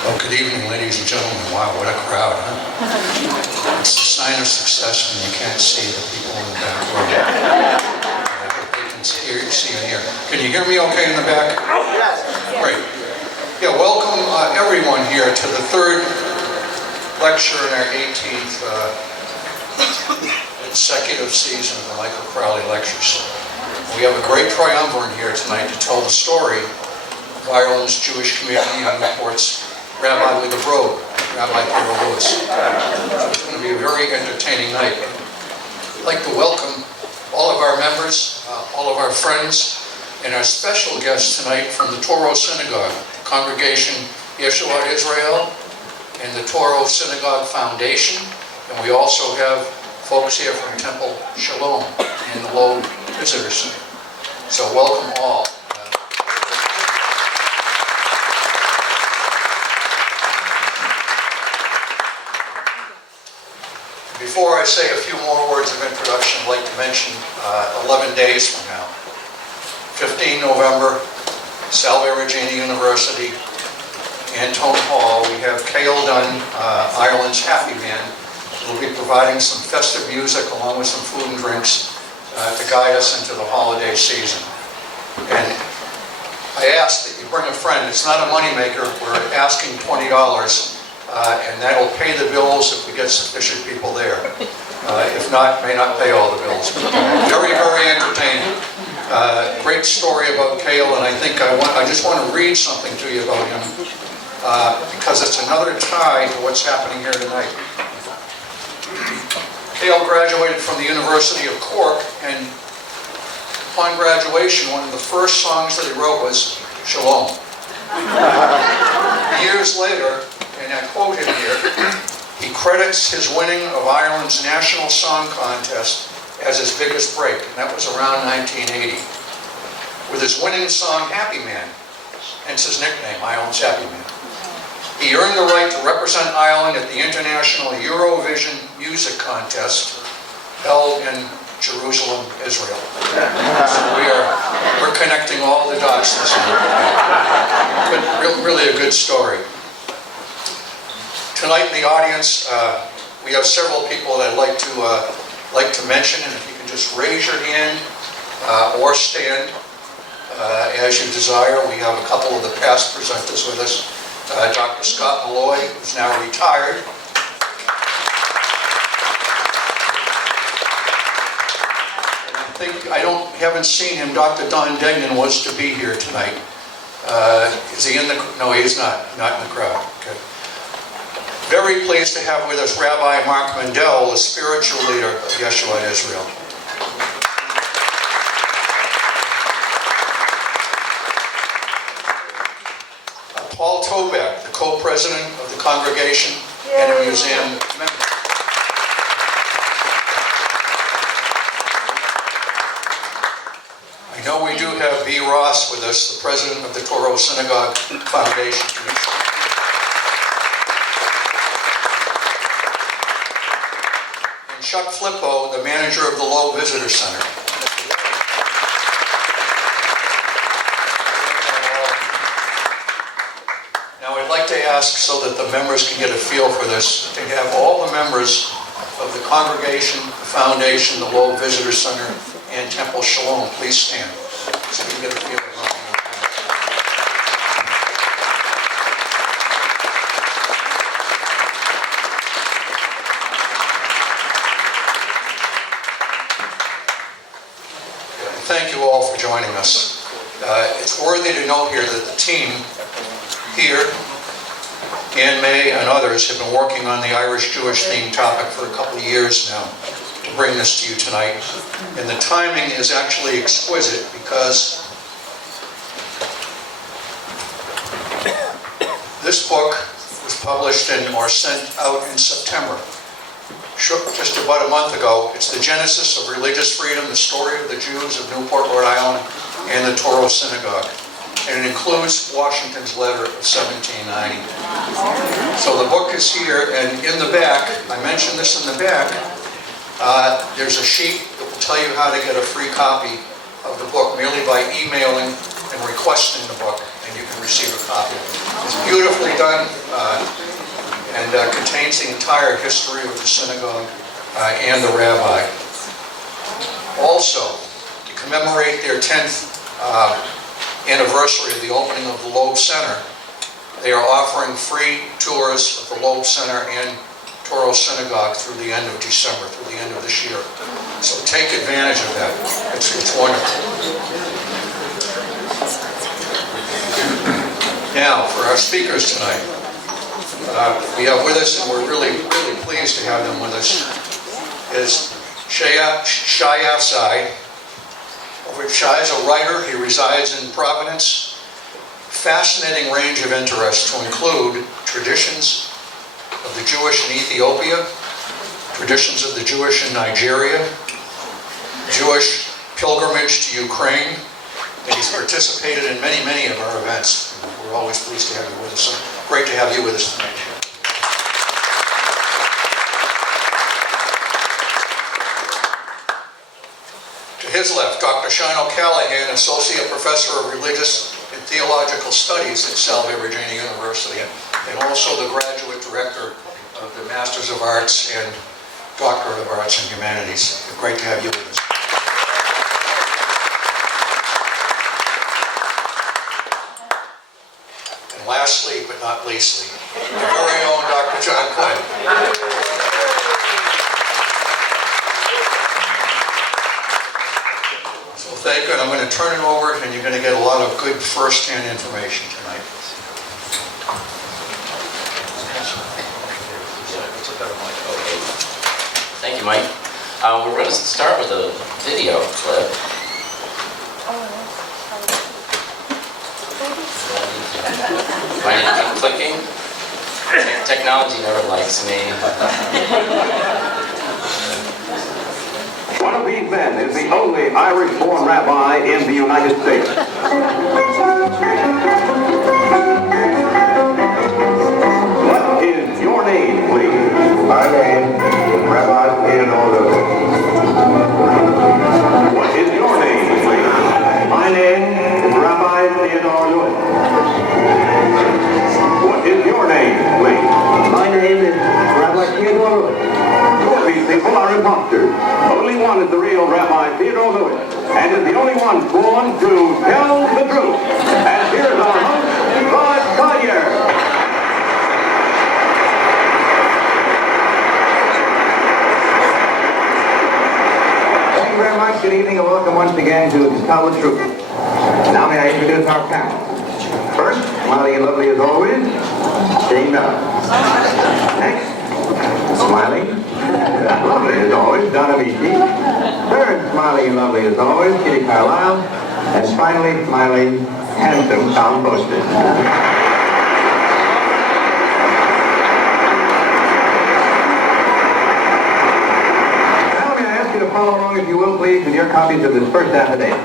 Well, good evening, ladies and gentlemen. Wow, what a crowd, huh? It's a sign of success when you can't see the people in the back row. I hope they can see and hear. Can you hear me okay in the back? Yes. Great. Yeah, welcome everyone here to the third lecture in our 18th consecutive season of the Michael Crowley Lectures. We have a great triumvirate here tonight to tell the story of Ireland's Jewish community in Newports, Rabbi with the Brogue, Rabbi Theodore Lewis. It's going to be a very entertaining night. I'd like to welcome all of our members, all of our friends, and our special guest tonight from the Touro Synagogue, the congregation Yeshuat Israel, and the Touro Synagogue Foundation. And we also have folks here from Temple Shalom in the Low Visitor Center. So welcome all. Before I say a few more words of introduction, I'd like to mention 11 days from now, 15 November, Salve Regina University, Antone Hall, we have Cale Dunn, Ireland's Happy Man, who will be providing some festive music along with some food and drinks to guide us into the holiday season. And I ask that you bring a friend. It's not a moneymaker. We're asking $20. And that will pay the bills if we get sufficient people there. If not, may not pay all the bills. Very, very entertaining. Great story about Cale, and I think I just want to read something to you about him because it's another tie to what's happening here tonight. Cale graduated from the University of Cork, and upon graduation, one of the first songs that he wrote was Shalom. Years later, and I quote him here, he credits his winning of Ireland's National Song Contest as his biggest break, and that was around 1980. With his winning song, Happy Man, hence his nickname, Ireland's Happy Man. He earned the right to represent Ireland at the International Eurovision Music Contest held in Jerusalem, Israel. So we're connecting all the dots this evening. Really a good story. Tonight in the audience, we have several people that I'd like to mention, and if you can just raise your hand or stand as you desire. We have a couple of the past presenters with us. Dr. Scott Malloy, who's now retired. And haven't seen him. Dr. Don Degnan was to be here tonight. Is he in the? No, he's not in the crowd. Okay. Very pleased to have with us Rabbi Mark Mendel, the spiritual leader of Yeshuat Israel. Paul Tobeck, the co-president of the congregation and a museum member. I know we do have B. Ross with us, the president of the Touro Synagogue Foundation. Chuck Flippo, the manager of the Low Visitor Center. Now I'd like to ask, so that the members can get a feel for this, to have all the members of the congregation, the foundation, the Low Visitor Center, and Temple Shalom, please stand, so we can get a feel of it. Thank you all for joining us. It's worthy to note here that the team here, Ann May and others, have been working on the Irish-Jewish theme topic for a couple of years now to bring this to you tonight. And the timing is actually exquisite because this book was published or sent out in September. Just about a month ago. It's the genesis of religious freedom, the story of the Jews of Newport, Rhode Island, and the Touro Synagogue. And it includes Washington's letter of 1790. So the book is here, and in the back, I mentioned this in the back, there's a sheet that will tell you how to get a free copy of the book merely by emailing and requesting the book, and you can receive a copy. It's beautifully done. and contains the entire history of the synagogue and the rabbi. Also, to commemorate their 10th anniversary of the opening of the Loeb Center, they are offering free tours of the Loeb Center and Touro Synagogue through the end of December, through the end of this year. So take advantage of that. It's wonderful. Now, for our speakers tonight, we have with us, and we're really pleased to have them with us, is Shai Sai. Shai is a writer. He resides in Providence. Fascinating range of interests to include traditions of the Jewish in Ethiopia, traditions of the Jewish in Nigeria, Jewish pilgrimage to Ukraine, and he's participated in many of our events. We're always pleased to have you with us. So great to have you with us tonight. To his left, Dr. Sean O'Callaghan, Associate Professor of Religious and Theological Studies at Salve Regina University, and also the Graduate Director of the Masters of Arts and Doctorate of Arts and Humanities. Great to have you with us. And lastly, but not leastly, the very own Dr. John Quinn. So thank you, and I'm going to turn it over, and you're going to get a lot of good first-hand information tonight. Thank you, Mike. We're going to start with a video clip. Do I need to keep clicking? Technology never likes me. One of these men is the only Irish-born rabbi in the United States. What is your name, please? My name is Rabbi Theodore Lewis. What is your name, please? My name is Rabbi Theodore Lewis. What is your name, please? My name is Rabbi Theodore Lewis. Two of these people are imposters. Only one is the real Rabbi Theodore Lewis, and is the only one born to tell the truth. And here's our host, Rod Collier. Thank you very much. Good evening and welcome once again to Tell the Truth. Now may I introduce our panel. First, smiling and lovely as always, Jane Miller. Next, smiling, lovely as always, Donna Michi. Third, smiling and lovely as always, Kitty Carlisle. And finally, smiling, handsome Tom Posted. Now may I ask you to follow along, if you will, please, with your copies of this first affidavit.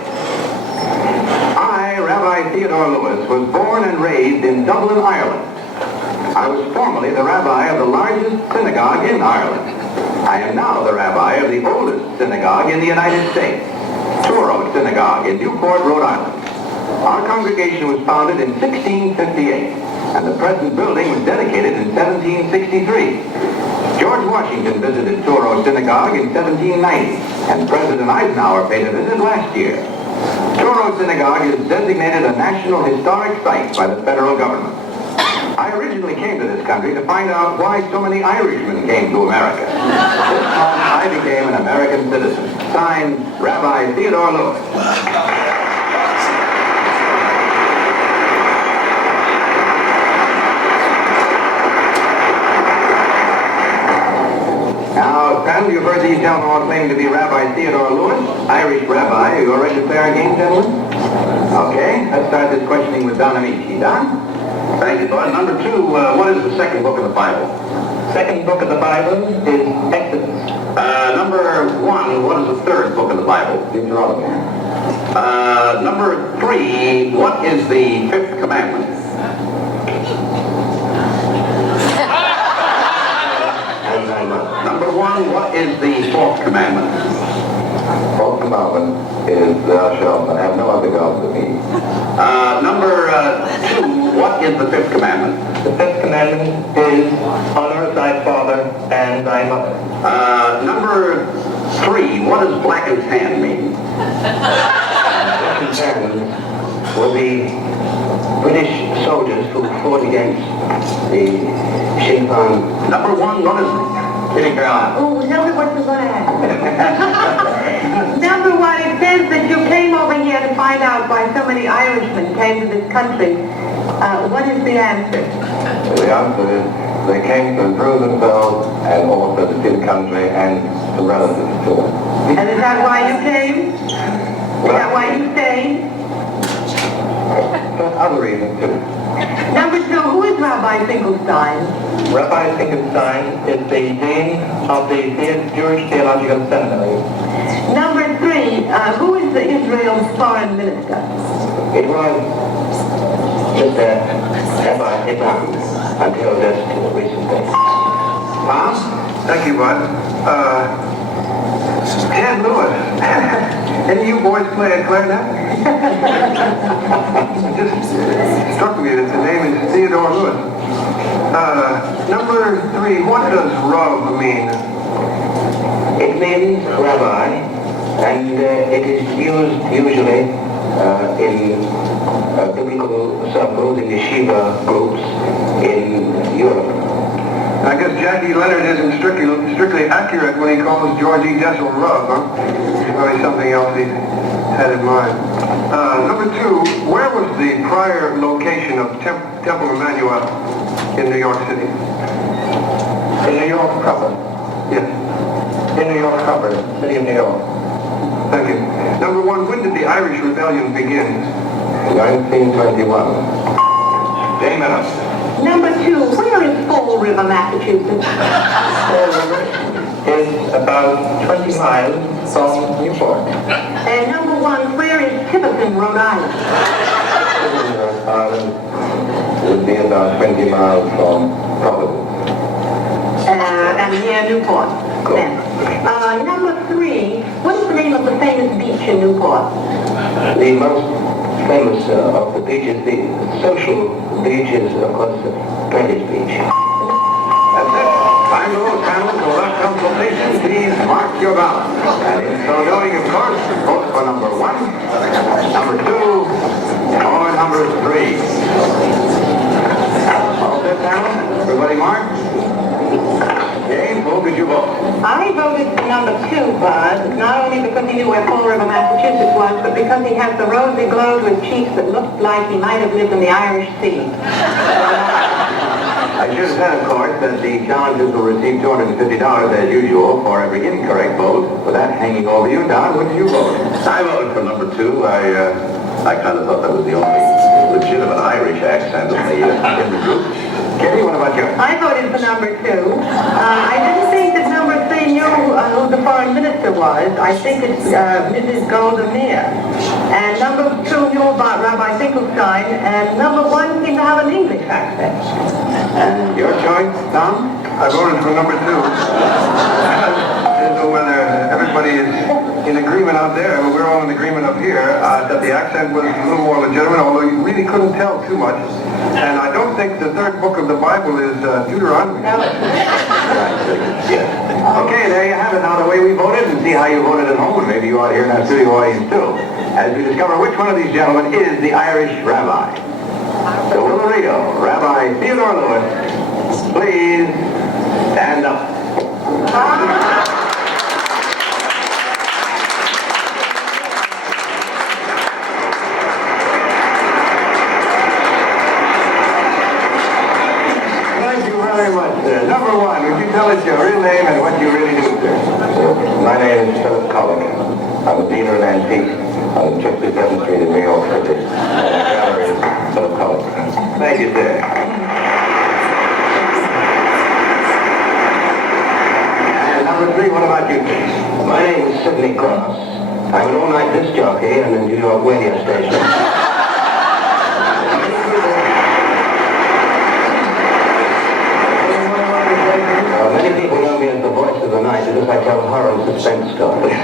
I, Rabbi Theodore Lewis, was born and raised in Dublin, Ireland. I was formerly the rabbi of the largest synagogue in Ireland. I am now the rabbi of the oldest synagogue in the United States, Touro Synagogue in Newport, Rhode Island. Our congregation was founded in 1658, and the present building was dedicated in 1763. George Washington visited Touro Synagogue in 1790, and President Eisenhower paid a visit last year. Touro Synagogue is designated a National Historic Site by the federal government. I originally came to this country to find out why so many Irishmen came to America. This month, I became an American citizen. Signed, Rabbi Theodore Lewis. Now, panel, you've heard these gentlemen all claim to be Rabbi Theodore Lewis, Irish rabbi. Are you all ready to play our game, gentlemen? Okay, let's start this questioning with Don Amici. Don? Thank you, Bud. Number two, what is the second book of the Bible? Second book of the Bible is Exodus. Number one, what is the third book of the Bible? Deuteronomy. Number three, what is the fifth commandment? Number one, what is the fourth commandment? Fourth commandment is thou shalt have no other gods but me. Number two, what is the fifth commandment? The fifth commandment commandment is honor thy father and thy mother. Number 3, what does black and tan mean? Black and tan were the British soldiers who fought against the Sinn Féin. Number 1, what is it? Oh, number what was going to happen? Number 1, it says that you came over here to find out why so many Irishmen came to this country. What is the answer? The answer is they came to improve themselves and also to see the country and the relatives too. And is that why you came? Is that why you stayed? For other reasons too. Number 2, who is Rabbi Finkelstein? Rabbi Finkelstein is the Dean of the Jewish Theological Seminary. Number 3, who is Israel's foreign minister? It was Mr. Rabbi Ibrahim until just recently. Tom? Thank you, Bud. Ted Lewis. Any of you boys play a clarinet? It just struck me that the name is Theodore Lewis. Number 3, what does Rav mean? It means rabbi, and it is used usually in biblical circles, in yeshiva groups in Europe. I guess Jackie Leonard isn't strictly accurate when he calls George E. Dessel Rav, huh? It's probably something else he had in mind. Number 2, where was the prior location of Temple Emmanuel in New York City? In New York proper. Yes. In New York proper, city of New York. Thank you. Number 1, when did the Irish Rebellion begin? 1921. Dame Minutes. Number 2, where is Fall River, Massachusetts? Fall River is about 20 miles from Newport. And number 1, where is Tiverton, Rhode Island? Rhode Island would be about 20 miles from Providence. And near Newport. Then. Number 3, what is the name of the famous beach in Newport? The most famous of the beaches, the social beach is, of course, Greenwich Beach. That's it. Time to vote, panel. So left consultation, please mark your ballot. And in so doing, of course, vote for number 1, number 2, or number 3. All set, panel? Everybody marked? James, who did you vote? I voted for number 2, Bud, not only because he knew where Fall River, Massachusetts was, but because he has the rosy glow to his cheeks that looked like he might have lived in the Irish Sea. I should have said, of course, that the challengers will receive $250 as usual for every incorrect vote. With that hanging over you, Don, what did you vote? I voted for number 2. I kind of thought that was the only legitimate Irish accent in the group. Katie, what about you? I voted for number 2. I didn't think that number 3 knew who the foreign minister was. I think it's Mrs. Golda Meir. And number 2 knew about Rabbi Finkelstein, and number 1 seemed to have an English accent. And your choice, Tom? I voted for number 2. I don't know whether everybody is in agreement out there, but we're all in agreement up here, that the accent was a little more legitimate, although you really couldn't tell too much. And I don't think the 3rd book of the Bible is Deuteronomy. Okay, there you have it. Now the way we voted, and see how you voted at home, and maybe you ought to hear in our studio audience too, as we discover which one of these gentlemen is the Irish rabbi. So will the Rio, Rabbi Theodore Lewis, please stand up. Thank you very much, sir. Number 1, would you tell us your real name and what you really do, sir? My name is Philip Collick. I'm a dealer in antiques on 57th Street in New York City. My gallery is Philip Collick. Thank you, sir. And number 3, what about you, please? My name is Sidney Cross. I'm an all-night disc jockey on the New York radio station. Many people know me as the voice of the night because I tell horror and suspense stories.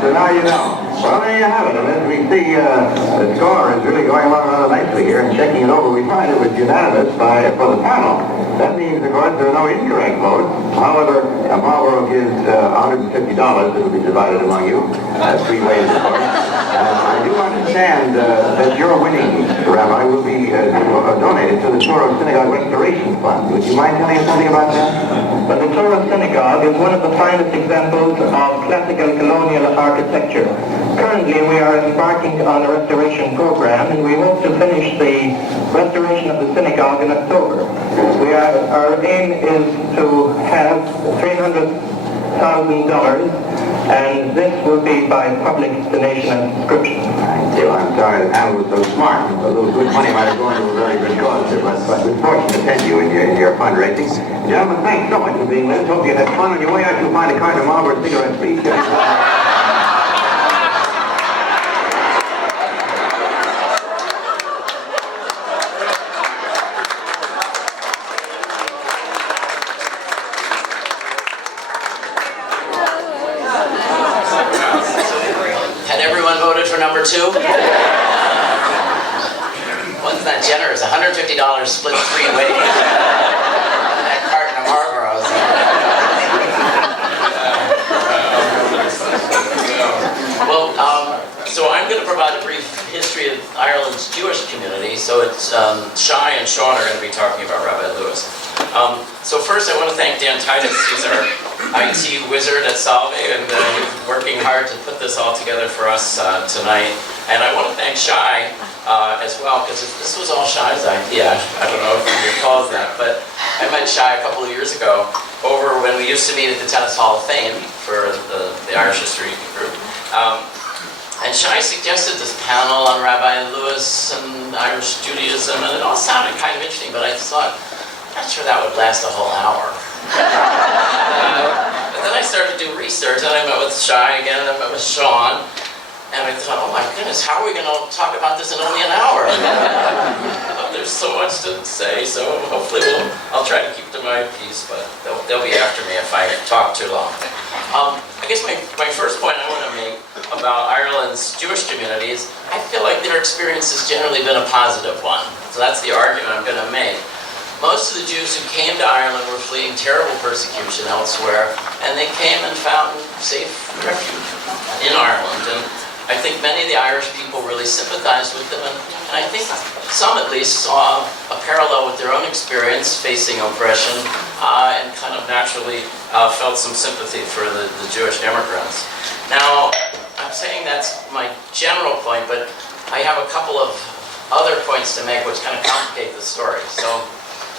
So now you know. Well, there you have it. And as we see, the score is really going along rather nicely here, and checking it over, we we find it was unanimous for the panel. That means, of course, there are no incorrect votes. However, Marlborough gives $150 that will be divided among you, 3 ways, of course. I do understand that your winnings, Rabbi, will be donated to the Touro Synagogue Restoration Fund. Would you mind telling us something about that? But the Touro Synagogue is one of the finest examples of classical colonial architecture. Currently, we are embarking on a restoration program, and we hope to finish the restoration of the synagogue in October. Our aim is to have $300,000, and this will be by public donation and subscription. Thank you. I'm sorry the panel was so smart. A little good money might have gone to a very good cause here, but we're fortunate to attend you in your fundraising. Gentlemen, thanks so much for being with us. Hope you had fun on your way out. You'll find a kind of Marlboro cigarettes for each of you. Number 2? Wasn't that generous? $150 split 3 ways. That carton of Marlboros. Well, so I'm going to provide a brief history of Ireland's Jewish community. So it's Shai and Sean are going to be talking about Rabbi Lewis. So first I want to thank Dan Titus. He's our IT wizard at Salve, and he's working hard to put this all together for us tonight. And I want to thank Shai as well, because this was all Shai's idea. I don't know if he recalls that, but I met Shai a couple of years ago over when we used to meet at the Tennis Hall of Fame for the Irish History group. And Shai suggested this panel on Rabbi Lewis and Irish Judaism, and it all sounded kind of interesting, but I thought, I'm not sure that would last a whole hour. But then I started to do research, and I met with Shai again, and I met with Sean, and I thought, oh my goodness, how are we going to talk about this in only an hour? There's so much to say, so hopefully I'll try to keep to my piece, but they'll be after me if I talk too long. I guess my first point I want to make about Ireland's Jewish communities, I feel like their experience has generally been a positive one. So that's the argument I'm going to make. Most of the Jews who came to Ireland were fleeing terrible persecution elsewhere, and they came and found safe refuge in Ireland. And I think many of the Irish people really sympathized with them, and I think some at least saw a parallel with their own experience facing oppression, and kind of naturally felt some sympathy for the Jewish immigrants. Now, I'm saying that's my general point, but I have a couple of other points to make which kind of complicate the story.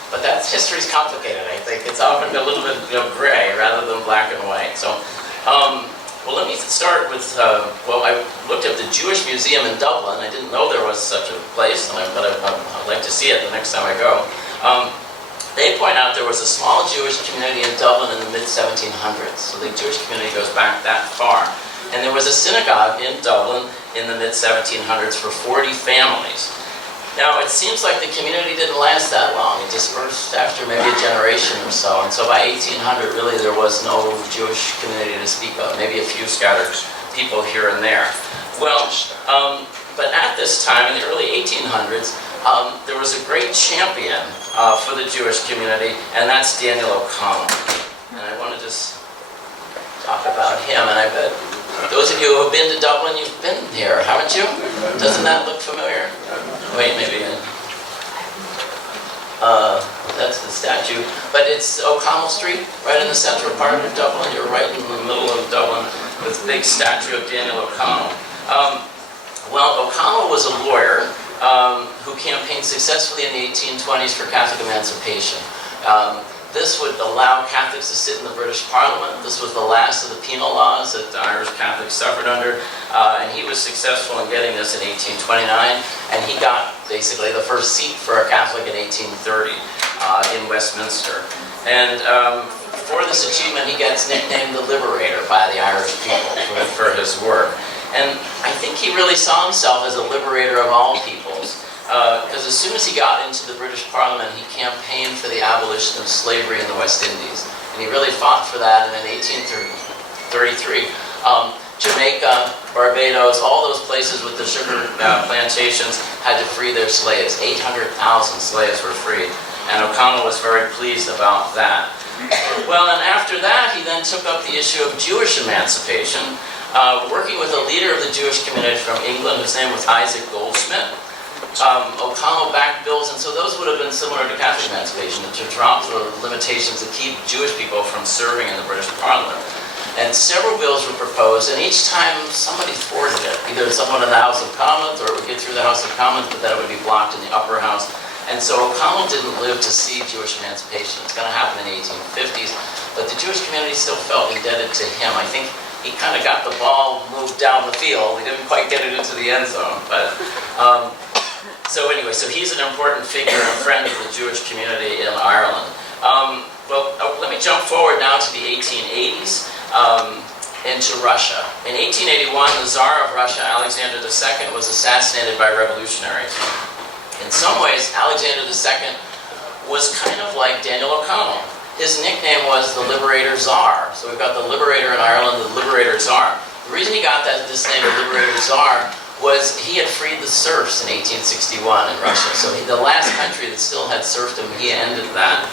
But history's complicated, I think. It's often a little bit gray rather than black and white. So, well, let me start with, I looked at the Jewish Museum in Dublin. I didn't know there was such a place, but I'd like to see it the next time I go. They point out there was a small Jewish community in Dublin in the mid-1700s. So the Jewish community goes back that far. And there was a synagogue in Dublin in the mid-1700s for 40 families. Now, it seems like the community didn't last that long. It dispersed after maybe a generation or so. And so by 1800, really, there was no Jewish community to speak of. Maybe a few scattered people here and there. Well, but at this time, in the early 1800s, there was a great champion for the Jewish community, and that's Daniel O'Connell. And I want to just talk about him. And I bet those of you who have been to Dublin, you've been here, haven't you? Doesn't that look familiar? Wait, maybe. That's the statue. But it's O'Connell Street, right in the central part of Dublin. You're right in the middle of Dublin with the big statue of Daniel O'Connell. Well, O'Connell was a lawyer who campaigned successfully in the 1820s for Catholic emancipation. This would allow Catholics to sit in the British Parliament. This was the last of the penal laws that the Irish Catholics suffered under. And he was successful in getting this in 1829. And he got basically the first seat for a Catholic in 1830 in Westminster. And for this achievement, he gets nicknamed the Liberator by the Irish people for his work. And I think he really saw himself as a liberator of all peoples. Because as soon as he got into the British Parliament, he campaigned for the abolition of slavery in the West Indies. And he really fought for that, and in 1833, Jamaica, Barbados, all those places with the sugar plantations had to free their slaves. 800,000 slaves were freed, and O'Connell was very pleased about that. Well, and after that, he then took up the issue of Jewish emancipation, working with a leader of the Jewish community from England, whose name was Isaac Goldsmith. O'Connell backed bills, and so those would have been similar to Catholic emancipation, to drop the limitations to keep Jewish people from serving in the British Parliament. And several bills were proposed, and each time somebody thwarted it. Either someone in the House of Commons, or it would get through the House of Commons, but then it would be blocked in the upper house. And so O'Connell didn't live to see Jewish emancipation. It's going to happen in the 1850s, but the Jewish community still felt indebted to him. I think he kind of got the ball moved down the field. He didn't quite get it into the end zone, but so anyway, so he's an important figure, a friend of the Jewish community in Ireland. Let me jump forward now to the 1880s, into Russia. In 1881, the Tsar of Russia, Alexander II, was assassinated by revolutionaries. In some ways, Alexander II was kind of like Daniel O'Connell. His nickname was the Liberator Tsar. So we've got the Liberator in Ireland, the Liberator Tsar. The reason he got this name, the Liberator Tsar, was he had freed the serfs in 1861 in Russia. So the last country that still had serfdom, he ended that.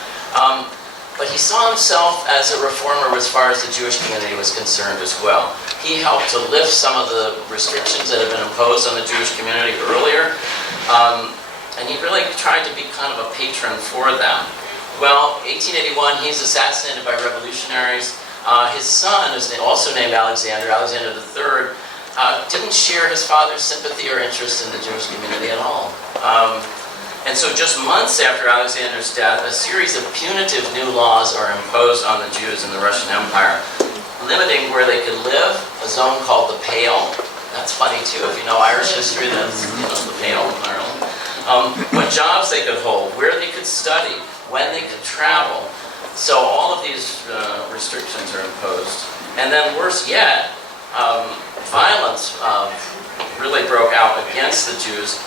But he saw himself as a reformer as far as the Jewish community was concerned as well. He helped to lift some of the restrictions that had been imposed on the Jewish community earlier. And he really tried to be kind of a patron for them. Well, 1881, he's assassinated by revolutionaries. His son, who's also named Alexander, Alexander III, didn't share his father's sympathy or interest in the Jewish community at all. And so just months after Alexander's death, a series of punitive new laws are imposed on the Jews in the Russian Empire, limiting where they could live, a zone called the Pale. That's funny too, if you know Irish history, that's the Pale in Ireland. What jobs they could hold, where they could study, when they could travel. So all of these restrictions are imposed. And then worse yet, violence really broke out against the Jews,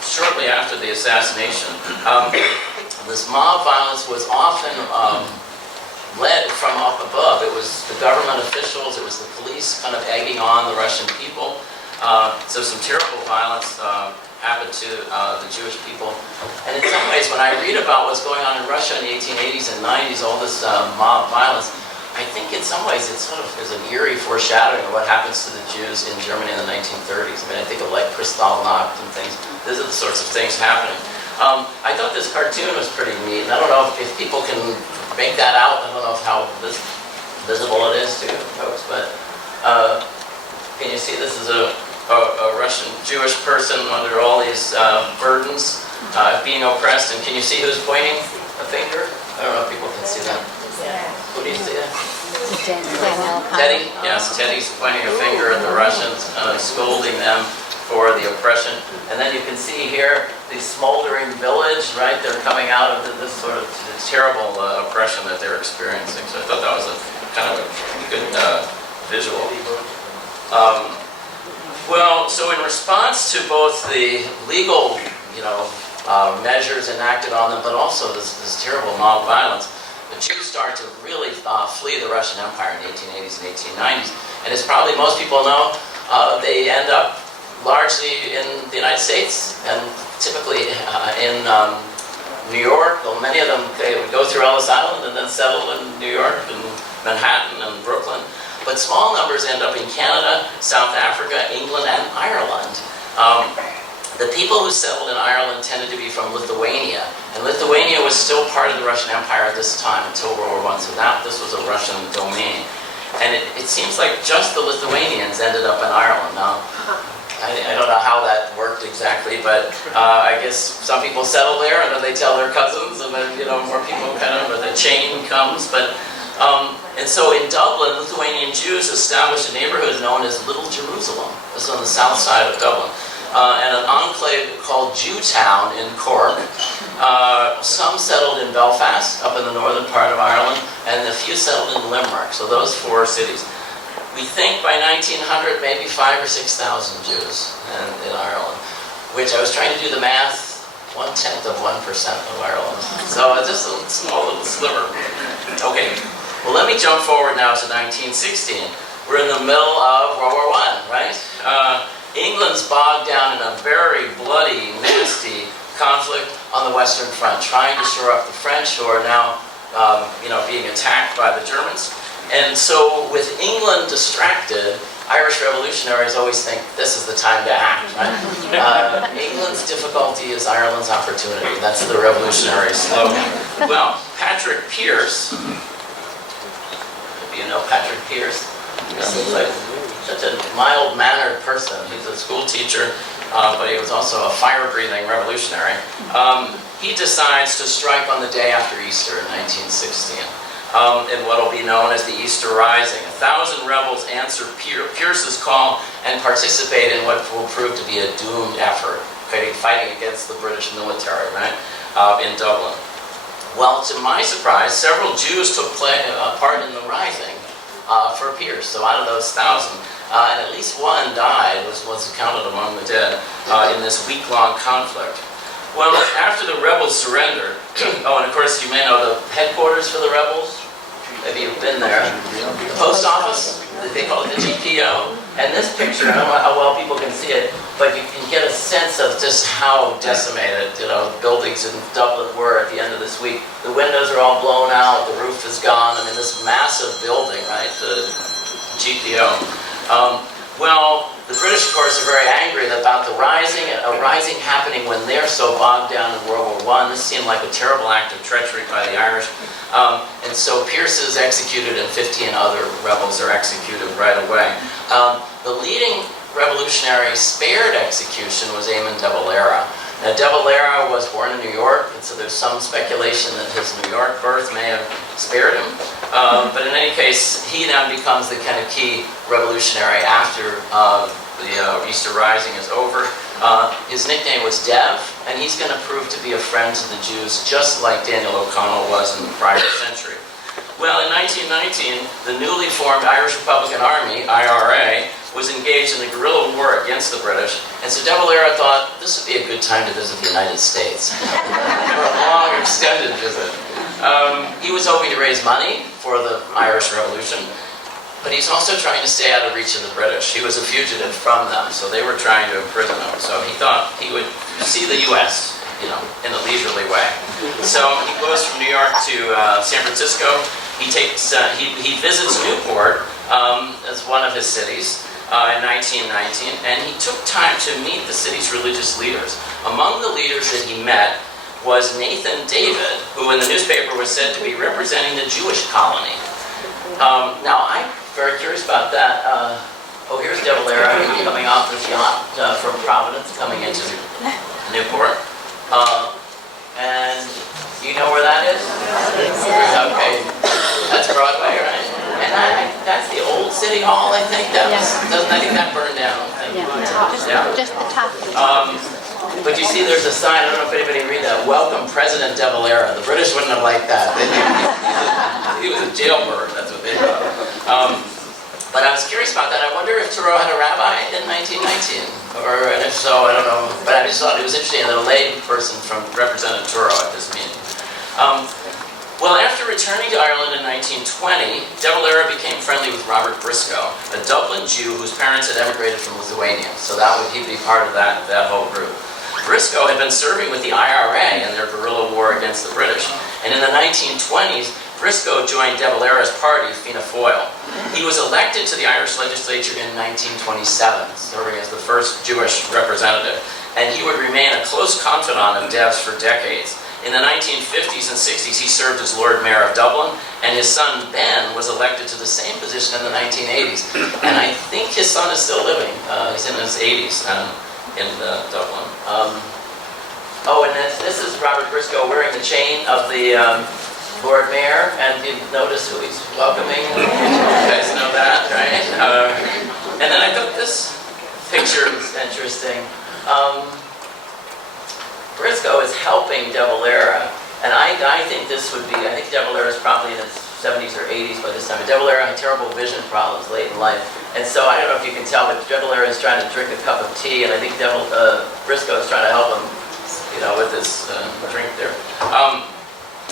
shortly after the assassination. This mob violence was often led from up above. It was the government officials, it was the police kind of egging on the Russian people. So some terrible violence happened to the Jewish people. And in some ways, when I read about what's going on in Russia in the 1880s and 90s, all this mob violence, I think in some ways it sort of is an eerie foreshadowing of what happens to the Jews in Germany in the 1930s. I mean, I think of like Kristallnacht and things. These are the sorts of things happening. I thought this cartoon was pretty neat, and I don't know if people can make that out. I don't know how visible it is to folks, but can you see this is a Russian Jewish person under all these burdens, being oppressed, and can you see who's pointing a finger? I don't know if people can see that. Who do you see that? Teddy? Yes, Teddy's pointing a finger at the Russians, scolding them for the oppression. And then you can see here the smoldering village, right? They're coming out of this sort of terrible oppression that they're experiencing. So I thought that was a kind of a good visual. So in response to both the legal, measures enacted on them, but also this terrible mob violence, the Jews start to really flee the Russian Empire in the 1880s and 1890s. And as probably most people know, they end up largely in the United States and typically in New York. Well, many of them would go through Ellis Island and then settle in New York and Manhattan and Brooklyn. But small numbers end up in Canada, South Africa, England, and Ireland. The people who settled in Ireland tended to be from Lithuania, and Lithuania was still part of the Russian Empire at this time until World War I, so this was a Russian domain. And it seems like just the Lithuanians ended up in Ireland. Now, I don't know how that worked exactly, but I guess some people settle there and then they tell their cousins, and then more people the chain comes. But and so in Dublin, Lithuanian Jews established a neighborhood known as Little Jerusalem. This is on the south side of Dublin. And an enclave called Jewtown in Cork. Some settled in Belfast, up in the northern part of Ireland, and a few settled in Limerick. So those 4 cities. We think by 1900, maybe 5,000 or 6,000 Jews in Ireland, which I was trying to do the math, 1/10 of 1% of Ireland. So just a small little sliver. Okay, well let me jump forward now to 1916. we're in the middle of World War I, right? England's bogged down in a very bloody, nasty conflict on the Western Front, trying to shore up the French, who are now being attacked by the Germans. And so with England distracted, Irish revolutionaries always think this is the time to act, right? England's difficulty is Ireland's opportunity. That's the revolutionary slogan. Well, Patrick Pearse, you know Patrick Pearse? He seems like such a mild-mannered person. He's a school teacher, but he was also a fire-breathing revolutionary. He decides to strike on the day after Easter in 1916. In what will be known as the Easter Rising. 1,000 rebels answer Pearse's call and participate in what will prove to be a doomed effort, fighting against the British military, right, in Dublin. Well, to my surprise, several Jews took part in the rising for Pearse. So out of those 1,000, and at least one died, was counted among the dead in this week-long conflict. Well, after the rebels surrendered, oh, and of course you may know the headquarters for the rebels. Maybe you've been there. The post office, they call it the GPO. And this picture, I don't know how well people can see it, but you can get a sense of just how decimated, buildings in Dublin were at the end of this week. The windows are all blown out, the roof is gone. I mean, this massive building, right, the GPO. Well, the British, of course, are very angry about a rising happening when they're so bogged down in World War I. This seemed like a terrible act of treachery by the Irish. And so Pearse is executed and 15 other rebels are executed right away. The leading revolutionary spared execution was Eamon de Valera. Now, de Valera was born in New York, and so there's some speculation that his New York birth may have spared him. But in any case, he now becomes the kind of key revolutionary after the Easter Rising is over. His nickname was Dev, and he's going to prove to be a friend to the Jews, just like Daniel O'Connell was in the prior century. Well, in 1919, the newly formed Irish Republican Army, IRA, was engaged in a guerrilla war against the British, and so de Valera thought this would be a good time to visit the United States for a long, extended visit. He was hoping to raise money for the Irish Revolution, but he's also trying to stay out of reach of the British. He was a fugitive from them, so they were trying to imprison him. So he thought he would see the U.S., in a leisurely way. So he goes from New York to San Francisco. He visits Newport as one of his cities in 1919, and he took time to meet the city's religious leaders. Among the leaders that he met was Nathan David, who in the newspaper was said to be representing the Jewish colony. Now, I'm very curious about that. Here's de Valera coming off this yacht from Providence, coming into Newport. And you know where that is? Okay, that's Broadway, right? And that's the old City Hall, I think. I think that burned down. Just the top. But you see there's a sign, I don't know if anybody read that, "Welcome President de Valera." The British wouldn't have liked that. He was a jailbird, that's what they thought. But I was curious about that. I wonder if Touro had a rabbi in 1919. And if so, I don't know. But I just thought it was interesting that a lay person represented Touro at this meeting. Well, after returning to Ireland in 1920, de Valera became friendly with Robert Briscoe, a Dublin Jew whose parents had emigrated from Lithuania. So he'd be part of that whole group. Briscoe had been serving with the IRA in their guerrilla war against the British. And in the 1920s, Briscoe joined de Valera's party, Fianna Fáil. He was elected to the Irish legislature in 1927, serving as the first Jewish representative. And he would remain a close confidant of Dev's for decades. In the 1950s and 60s, he served as Lord Mayor of Dublin, and his son Ben was elected to the same position in the 1980s. And I think his son is still living. He's in his 80s in Dublin. And this is Robert Briscoe wearing the chain of the Lord Mayor, and you notice who he's welcoming. You guys know that, right? And then I thought this picture was interesting. Briscoe is helping de Valera, and I think de Valera is probably in his 70s or 80s by this time. But de Valera had terrible vision problems late in life, and so I don't know if you can tell, but de Valera is trying to drink a cup of tea, and I think Briscoe is trying to help him, with his drink there.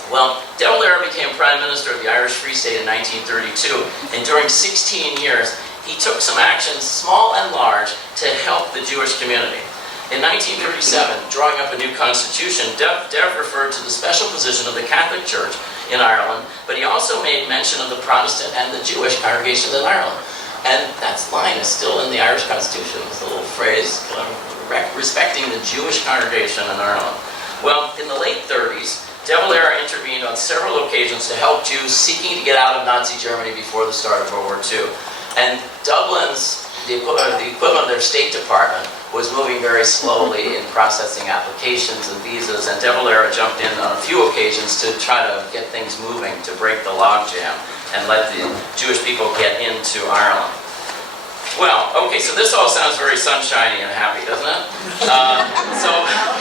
Well, de Valera became Prime Minister of the Irish Free State in 1932, and during 16 years, he took some actions, small and large, to help the Jewish community. In 1937, drawing up a new constitution, Dev referred to the special position of the Catholic Church in Ireland, but he also made mention of the Protestant and the Jewish congregations in Ireland. And that line is still in the Irish Constitution, this little phrase, respecting the Jewish congregation in Ireland. Well, in the late 30s, De Valera intervened on several occasions to help Jews seeking to get out of Nazi Germany before the start of World War II. And Dublin's, the equivalent of their State Department, was moving very slowly in processing applications and visas, and De Valera jumped in on a few occasions to try to get things moving, to break the logjam and let the Jewish people get into Ireland. Well, okay, so this all sounds very sunshiny and happy, doesn't it?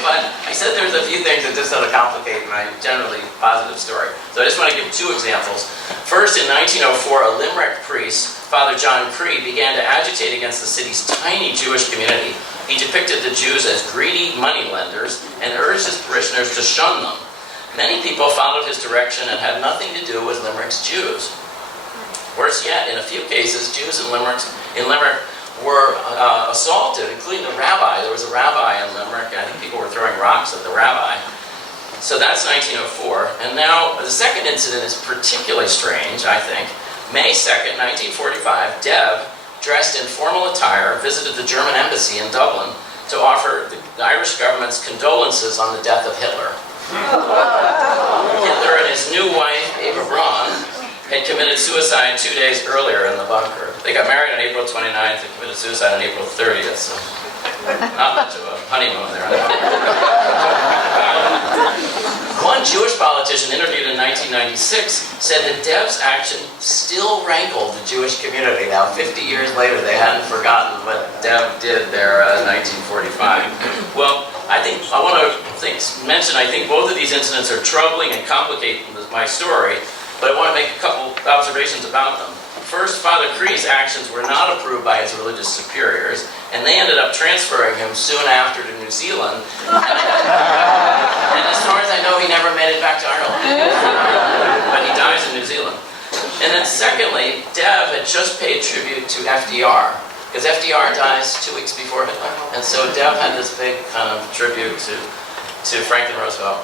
But I said there's a few things that just sort of complicate my generally positive story. So I just want to give two examples. First, in 1904, a Limerick priest, Father John Cree, began to agitate against the city's tiny Jewish community. He depicted the Jews as greedy moneylenders and urged his parishioners to shun them. Many people followed his direction and had nothing to do with Limerick's Jews. Worse yet, in a few cases, Jews in Limerick were assaulted, including the rabbi. There was a rabbi in Limerick, and I think people were throwing rocks at the rabbi. So that's 1904. And now, the second incident is particularly strange, I think. May 2nd, 1945, Dev, dressed in formal attire, visited the German embassy in Dublin to offer the Irish government's condolences on the death of Hitler. Hitler and his new wife, Eva Braun, had committed suicide 2 days earlier in the bunker. They got married on April 29th and committed suicide on April 30th, so not much of a honeymoon there. One Jewish politician interviewed in 1996 said that Dev's action still rankled the Jewish community. Now, 50 years later, they hadn't forgotten what Dev did there in 1945. Well, I want to mention, I think both of these incidents are troubling and complicate my story, but I want to make a couple observations about them. First, Father Cree's actions were not approved by his religious superiors, and they ended up transferring him soon after to New Zealand. And as far as I know, he never made it back to Ireland. But he dies in New Zealand. And then secondly, Dev had just paid tribute to FDR, because FDR dies 2 weeks before Hitler. And so Dev had this big kind of tribute to Franklin Roosevelt.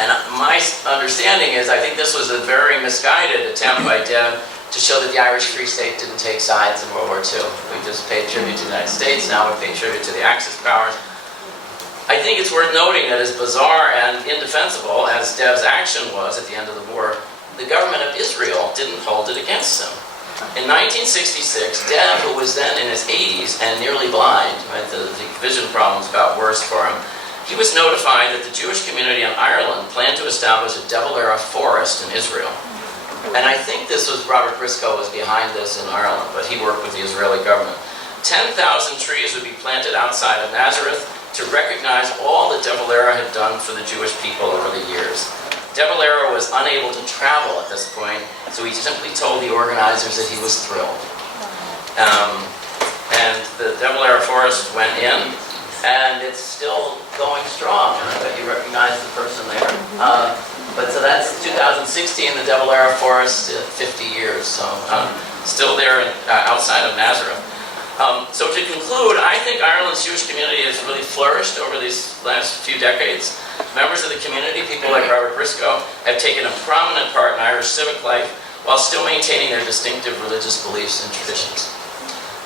And my understanding is, I think this was a very misguided attempt by Dev to show that the Irish Free State didn't take sides in World War II. We just paid tribute to the United States, now we pay tribute to the Axis powers. I think it's worth noting that as bizarre and indefensible as Dev's action was at the end of the war, the government of Israel didn't hold it against him. In 1966, Dev, who was then in his 80s and nearly blind, right, the vision problems got worse for him, he was notified that the Jewish community in Ireland planned to establish a De Valera forest in Israel. And I think this was Robert Briscoe was behind this in Ireland, but he worked with the Israeli government. 10,000 trees would be planted outside of Nazareth to recognize all that De Valera had done for the Jewish people over the years. De Valera was unable to travel at this point, so he simply told the organizers that he was thrilled. And the De Valera forest went in, and it's still going strong. But you recognize the person there. But so that's 2016, the De Valera forest, 50 years. So still there outside of Nazareth. So to conclude, I think Ireland's Jewish community has really flourished over these last few decades. Members of the community, people like Robert Briscoe, have taken a prominent part in Irish civic life while still maintaining their distinctive religious beliefs and traditions.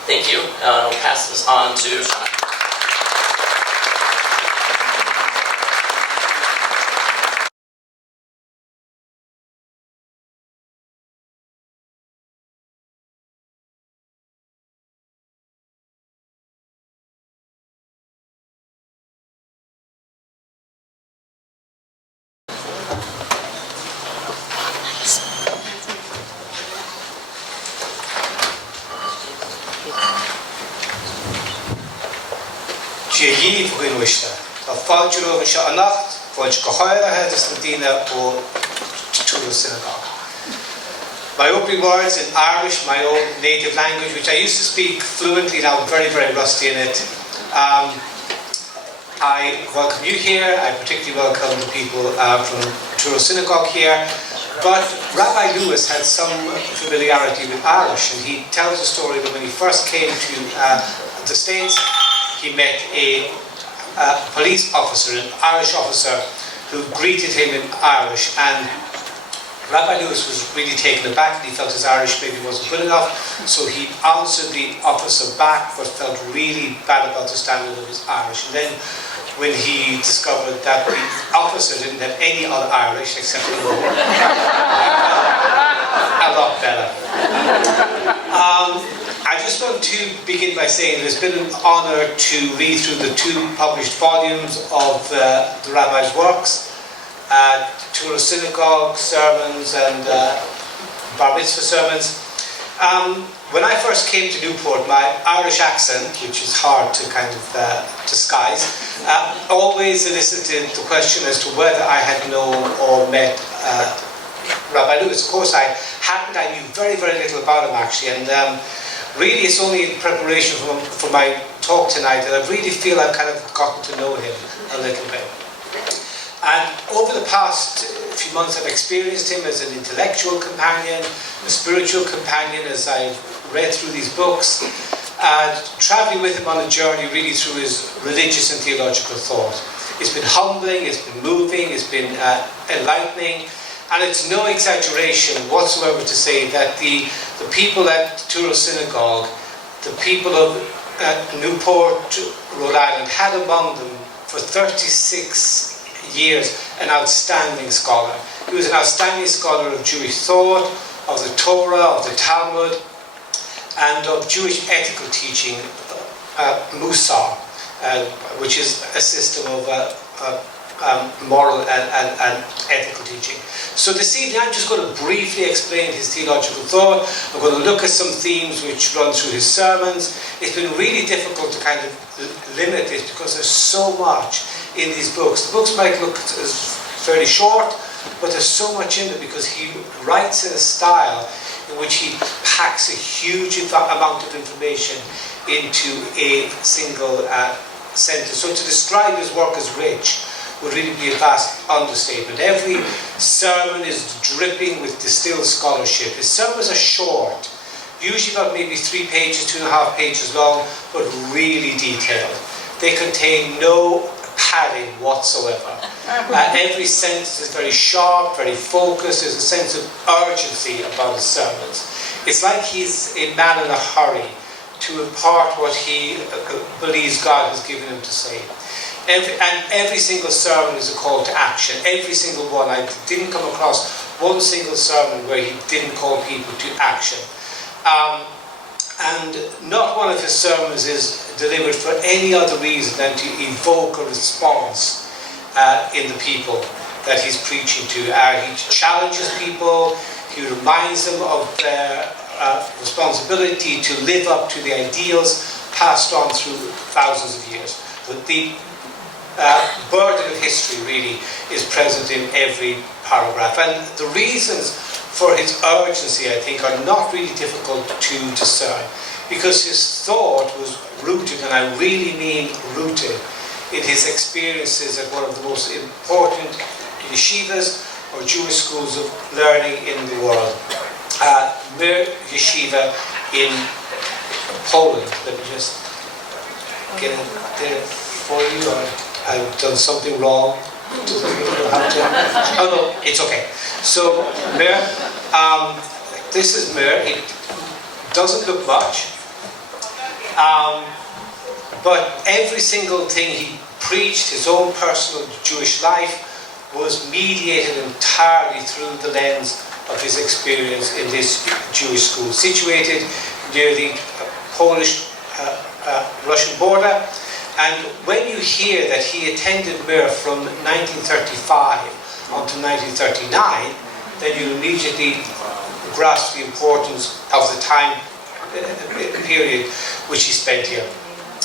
Thank you. I'll pass this on to Sean. Jií bhuiinhuiste. Tá fáilteú an seo annacht, fáilte go háirithe is na daoine ó Touro Synagogue. My opening words in Irish, my own native language, which I used to speak fluently, now I'm very, very rusty in it. I welcome you here. I particularly welcome the people from Touro Synagogue here. But Rabbi Lewis had some familiarity with Irish, and he tells a story that when he first came to the States, he met a police officer, an Irish officer, who greeted him in Irish, and Rabbi Lewis was really taken aback, and he felt his Irish maybe wasn't good enough, so he answered the officer back, but felt really bad about the standard of his Irish. And then when he discovered that the officer didn't have any other Irish except for a lot better. I just want to begin by saying it's been an honour to read through the 2 published volumes of the Rabbi's works, Touro Synagogue sermons and Bar Mitzvah sermons. When I first came to Newport, my Irish accent, which is hard to kind of disguise, always elicited the question as to whether I had known or met Rabbi Lewis. Of course, I hadn't. I knew very, very little about him, actually. And really, it's only in preparation for my talk tonight that I really feel I've kind of gotten to know him a little bit. And over the past few months, I've experienced him as an intellectual companion, a spiritual companion, as I've read through these books, and traveling with him on a journey really through his religious and theological thought. It's been humbling, it's been moving, it's been enlightening, and it's no exaggeration whatsoever to say that the people at Touro Synagogue, the people of Newport, Rhode Island, had among them for 36 years an outstanding scholar. He was an outstanding scholar of Jewish thought, of the Torah, of the Talmud, and of Jewish ethical teaching, Musar, which is a system of moral and ethical teaching. So this evening I'm just going to briefly explain his theological thought. I'm going to look at some themes which run through his sermons. It's been really difficult to kind of limit this because there's so much in these books. The books might look fairly short, but there's so much in it because he writes in a style in which he packs a huge amount of information into a single sentence. So to describe his work as rich would really be a vast understatement. Every sermon is dripping with distilled scholarship. His sermons are short, usually about maybe 3 pages, 2.5 pages long, but really detailed. They contain no padding whatsoever. Every sentence is very sharp, very focused. There's a sense of urgency about his sermons. It's like he's a man in a hurry to impart what he believes God has given him to say. Every single sermon is a call to action. Every single one. I didn't come across one single sermon where he didn't call people to action. And not one of his sermons is delivered for any other reason than to evoke a response in the people that he's preaching to. He challenges people, he reminds them of their responsibility to live up to the ideals passed on through thousands of years. But the burden of history really is present in every paragraph. And the reasons for his urgency, I think, are not really difficult to discern, because his thought was rooted, and I really mean rooted, in his experiences at one of the most important yeshivas, or Jewish schools of learning in the world, Mir Yeshiva in Poland. Let me just get it there for you, or I've done something wrong. Oh no, it's okay. So Mir, this is Mir. It doesn't look much, but every single thing he preached, his own personal Jewish life, was mediated entirely through the lens of his experience in this Jewish school, situated near the Polish-Russian border. And when you hear that he attended Mir from 1935 until 1939, then you immediately grasp the importance of the time period which he spent here.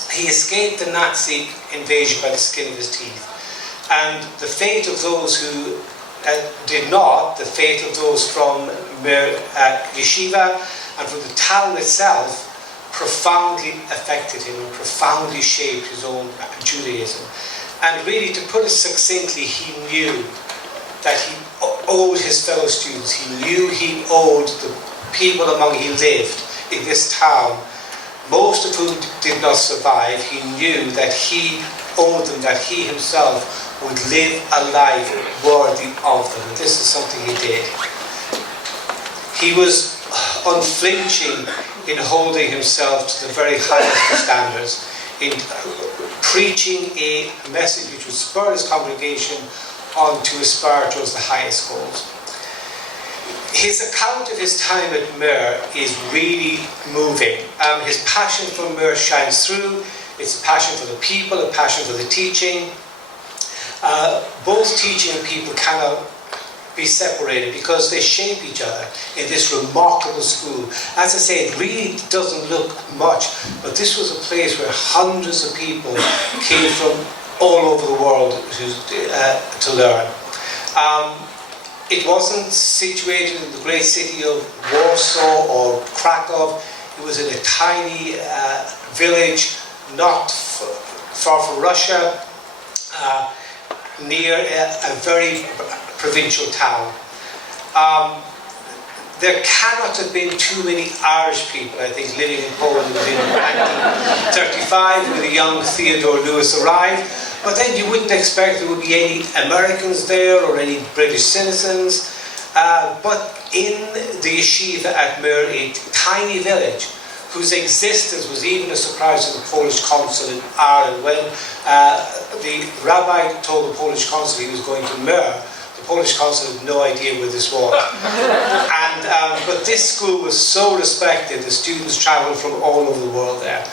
He escaped the Nazi invasion by the skin of his teeth. And the fate of those who did not, the fate of those from Mir Yeshiva and from the town itself, profoundly affected him and profoundly shaped his own Judaism. And really, to put it succinctly, he knew that he owed his fellow students, he knew he owed the people among he lived in this town, most of whom did not survive. He knew that he owed them, that he himself would live a life worthy of them. And this is something he did. He was unflinching in holding himself to the very highest of standards, in preaching a message which would spur his congregation on to aspire towards the highest goals. His account of his time at Mur is really moving. His passion for Mur shines through. It's a passion for the people, a passion for the teaching. Both teaching and people cannot be separated because they shape each other in this remarkable school. As I say, it really doesn't look much, but this was a place where hundreds of people came from all over the world to learn. It wasn't situated in the great city of Warsaw or Krakow. It was in a tiny village not far from Russia, near a very provincial town. There cannot have been too many Irish people, I think, living in Poland in 1935 when the young Theodore Lewis arrived. But then you wouldn't expect there would be any Americans there or any British citizens. But in the yeshiva at Mur, a tiny village whose existence was even a surprise to the Polish consul in Ireland. When the rabbi told the Polish consul he was going to Mur, the Polish consul had no idea where this was. But this school was so respected, the students travelled from all over the world there.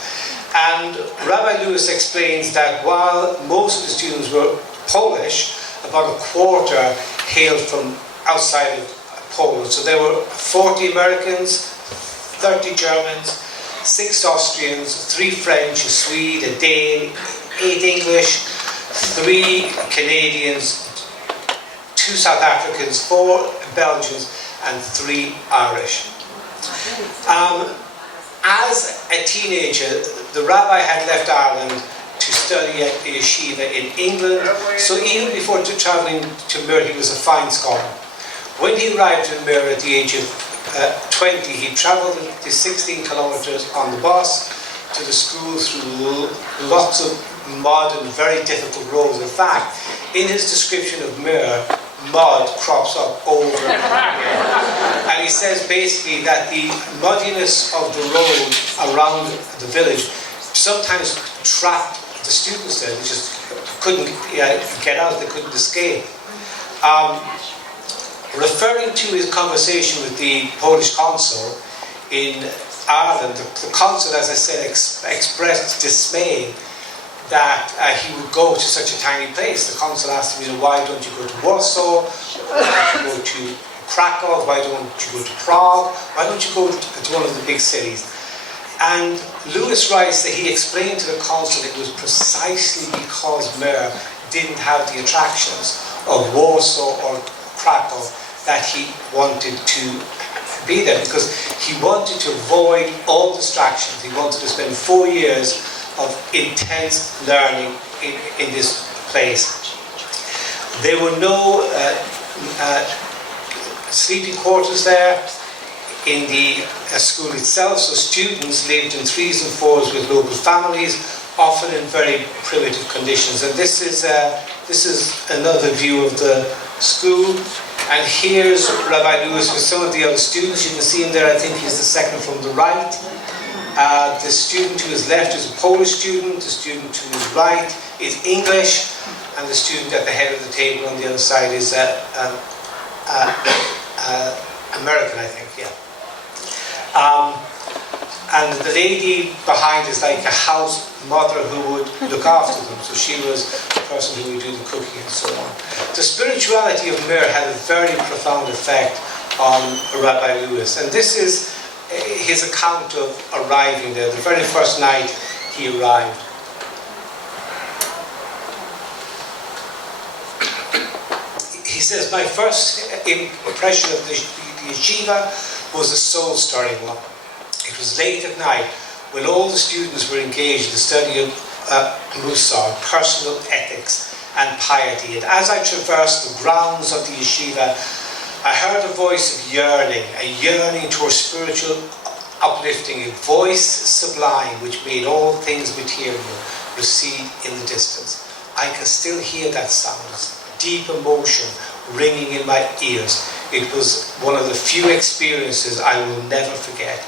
And Rabbi Lewis explains that while most of the students were Polish, about a quarter hailed from outside of Poland. So there were 40 Americans, 30 Germans, 6 Austrians, 3 French, a Swede, a Dane, 8 English, 3 Canadians, 2 South Africans, 4 Belgians, and 3 Irish. As a teenager, the rabbi had left Ireland to study at the yeshiva in England, so even before travelling to Mur, he was a fine scholar. When he arrived in Mur at the age of 20, he travelled the 16 kilometres on the bus to the school through lots of mud and very difficult roads. In fact, in his description of Mur, mud crops up over and over again. And he says basically that the muddiness of the road around the village sometimes trapped the students there. They just couldn't get out, they couldn't escape. Referring to his conversation with the Polish consul in Ireland, the consul, as I said, expressed dismay that he would go to such a tiny place. The consul asked him, why don't you go to Warsaw? Why don't you go to Krakow? Why don't you go to Prague? Why don't you go to one of the big cities? And Lewis writes that he explained to the consul it was precisely because Mur didn't have the attractions of Warsaw or Krakow that he wanted to be there, because he wanted to avoid all distractions. He wanted to spend 4 years of intense learning in this place. There were no sleeping quarters there in the school itself, so students lived in 3s and 4s with local families, often in very primitive conditions. And this is another view of the school. And here's Rabbi Lewis with some of the other students. You can see him there, I think he's the second from the right. The student to his left is a Polish student, the student to his right is English, and the student at the head of the table on the other side is American, I think, yeah. And the lady behind is like a house mother who would look after them, so she was the person who would do the cooking and so on. The spirituality of Mur had a very profound effect on Rabbi Lewis, and this is his account of arriving there, the very first night he arrived. He says, my first impression of the yeshiva was a soul-stirring one. It was late at night when all the students were engaged in the study of Musar, personal ethics and piety. And as I traversed the grounds of the yeshiva, I heard a voice of yearning, a yearning towards spiritual uplifting, a voice sublime which made all things material recede in the distance. I can still hear that sound, deep emotion ringing in my ears. It was one of the few experiences I will never forget.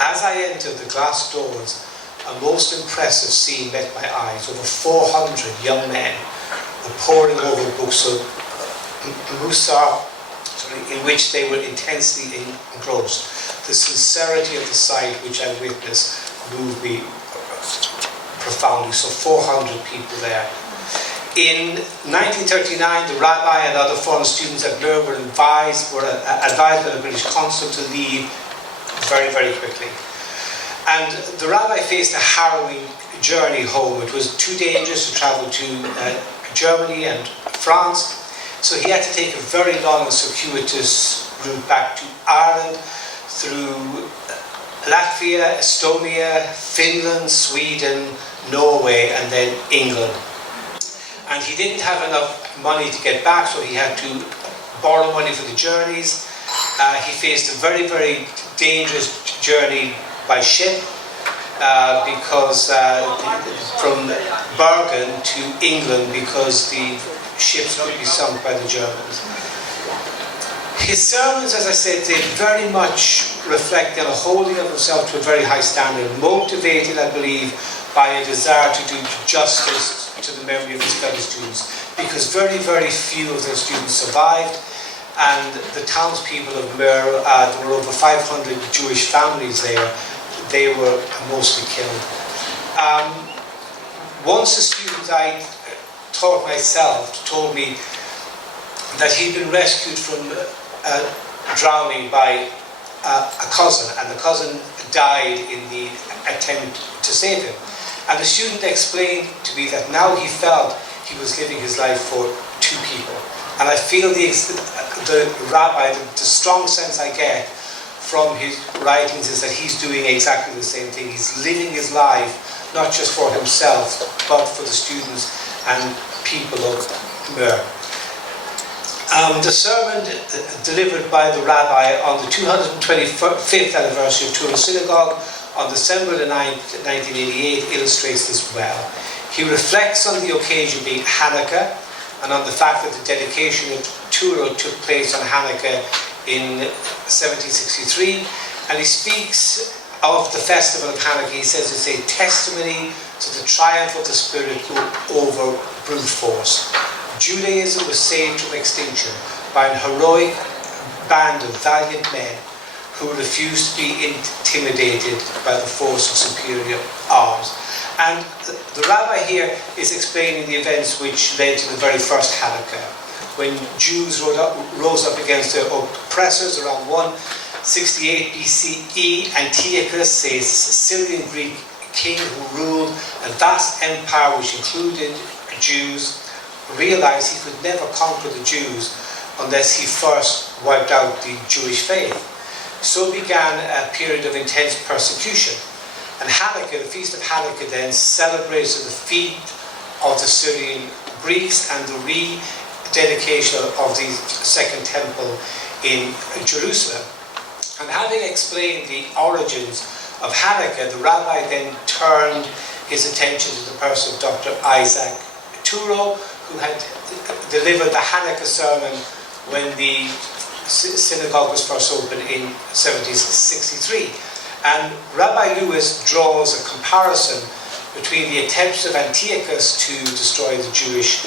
As I entered the glass doors, a most impressive scene met my eyes. Over 400 young men were poring over books of Musar, in which they were intensely engrossed. The sincerity of the sight which I witnessed moved me profoundly. So 400 people there. In 1939, the rabbi and other foreign students at Newport were advised by the British consul to leave very, very quickly. And the rabbi faced a harrowing journey home. It was too dangerous to travel to Germany and France, so he had to take a very long and circuitous route back to Ireland, through Latvia, Estonia, Finland, Sweden, Norway, and then England. And he didn't have enough money to get back, so he had to borrow money for the journeys. He faced a very, very dangerous journey by ship, because from Bergen to England, because the ships could be sunk by the Germans. His sermons, as I said, they very much reflect on a holding of himself to a very high standard, motivated, I believe, by a desire to do justice to the memory of his fellow students, because very, very few of those students survived, and the townspeople of Mer, there were over 500 Jewish families there, they were mostly killed. Once a student I taught myself told me that he'd been rescued from drowning by a cousin, and the cousin died in the attempt to save him. And the student explained to me that now he felt he was living his life for two people. And I feel the rabbi, the strong sense I get from his writings is that he's doing exactly the same thing. He's living his life, not just for himself, but for the students and people of Mer. The sermon delivered by the rabbi on the 225th anniversary of Touro Synagogue on December the 9th, 1988 illustrates this well. He reflects on the occasion being Hanukkah and on the fact that the dedication of Touro took place on Hanukkah in 1763, and he speaks of the festival of Hanukkah. He says it's a testimony to the triumph of the Spirit over brute force. Judaism was saved from extinction by an heroic band of valiant men who refused to be intimidated by the force of superior arms. And the rabbi here is explaining the events which led to the very first Hanukkah, when Jews rose up against their oppressors around 168 BCE. Antiochus, a Syrian Greek king who ruled a vast empire which included Jews, realized he could never conquer the Jews unless he first wiped out the Jewish faith. So began a period of intense persecution. And Hanukkah, the Feast of Hanukkah, then celebrates the defeat of the Syrian Greeks and the rededication of the Second Temple in Jerusalem. And having explained the origins of Hanukkah, the rabbi then turned his attention to the person of Dr. Isaac Touro, who had delivered the Hanukkah sermon when the synagogue was first opened in 1763. And Rabbi Lewis draws a comparison between the attempts of Antiochus to destroy the Jewish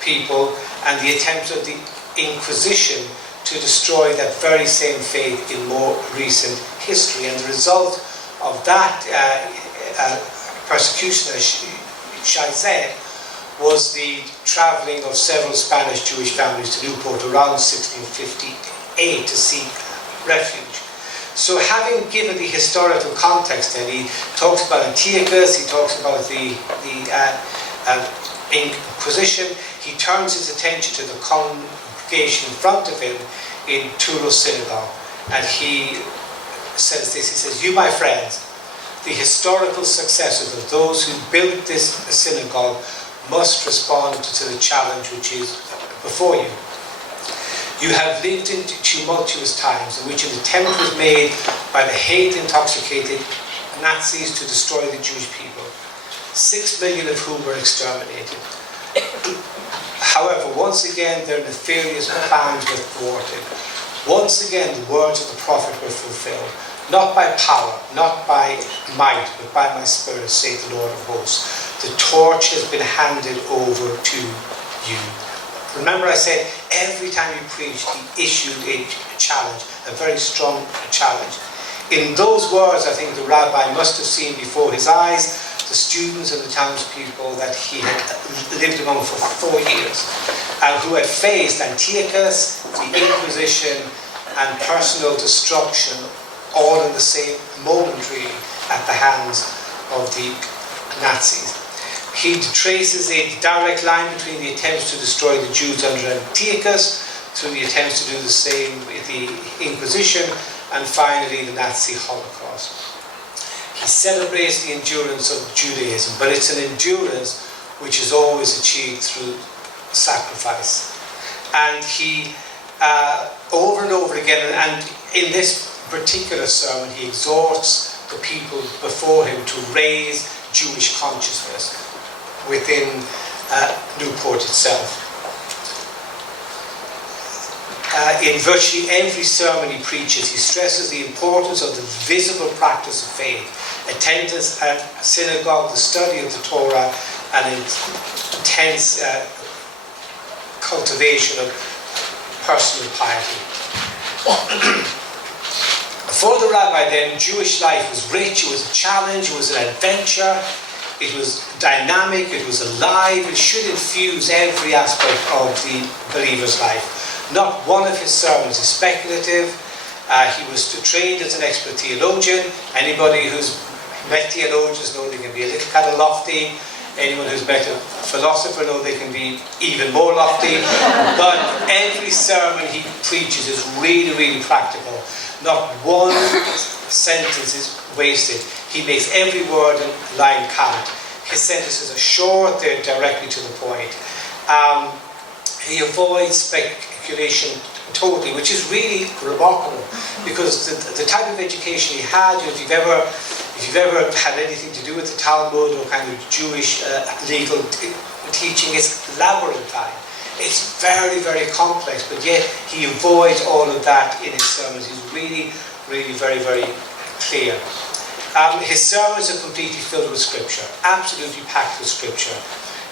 people and the attempts of the Inquisition to destroy that very same faith in more recent history. And the result of that persecution, as Shai said, was the travelling of several Spanish Jewish families to Newport around 1658 to seek refuge. So having given the historical context, then he talks about Antiochus, he talks about the Inquisition, he turns his attention to the congregation in front of him in Touro Synagogue, and he says this, he says, "You, my friends, the historical successors of those who built this synagogue must respond to the challenge which is before you. You have lived in tumultuous times in which an attempt was made by the hate-intoxicated Nazis to destroy the Jewish people, 6 million of whom were exterminated. However, once again, their nefarious plans were thwarted. Once again, the words of the prophet were fulfilled. Not by power, not by might, but by my spirit, saith the Lord of hosts. The torch has been handed over to you. Remember I said, every time he preached, he issued a challenge, a very strong challenge. In those words, I think the rabbi must have seen before his eyes the students and the townspeople that he had lived among for 4 years, and who had faced Antiochus, the Inquisition, and personal destruction, all in the same moment, really, at the hands of the Nazis. He traces a direct line between the attempts to destroy the Jews under Antiochus, through the attempts to do the same with the Inquisition, and finally the Nazi Holocaust. He celebrates the endurance of Judaism, but it's an endurance which is always achieved through sacrifice. And he, over and over again, and in this particular sermon, he exhorts the people before him to raise Jewish consciousness within Newport itself. In virtually every sermon he preaches, he stresses the importance of the visible practice of faith, attendance at synagogue, the study of the Torah, and intense cultivation of personal piety. For the rabbi then, Jewish life was rich, it was a challenge, it was an adventure, it was dynamic, it was alive, it should infuse every aspect of the believer's life. Not one of his sermons is speculative. He was trained as an expert theologian. Anybody who's met theologians know they can be a little kind of lofty. Anyone who's met a philosopher knows they can be even more lofty. But every sermon he preaches is really, really practical. Not one sentence is wasted. He makes every word and line count. His sentences are short, they're directly to the point. He avoids speculation totally, which is really remarkable, because the type of education he had, if you've ever had anything to do with the Talmud or kind of Jewish legal teaching, it's labyrinthine. It's very, very complex, but yet he avoids all of that in his sermons. He's really, really very, very clear. His sermons are completely filled with scripture, absolutely packed with scripture.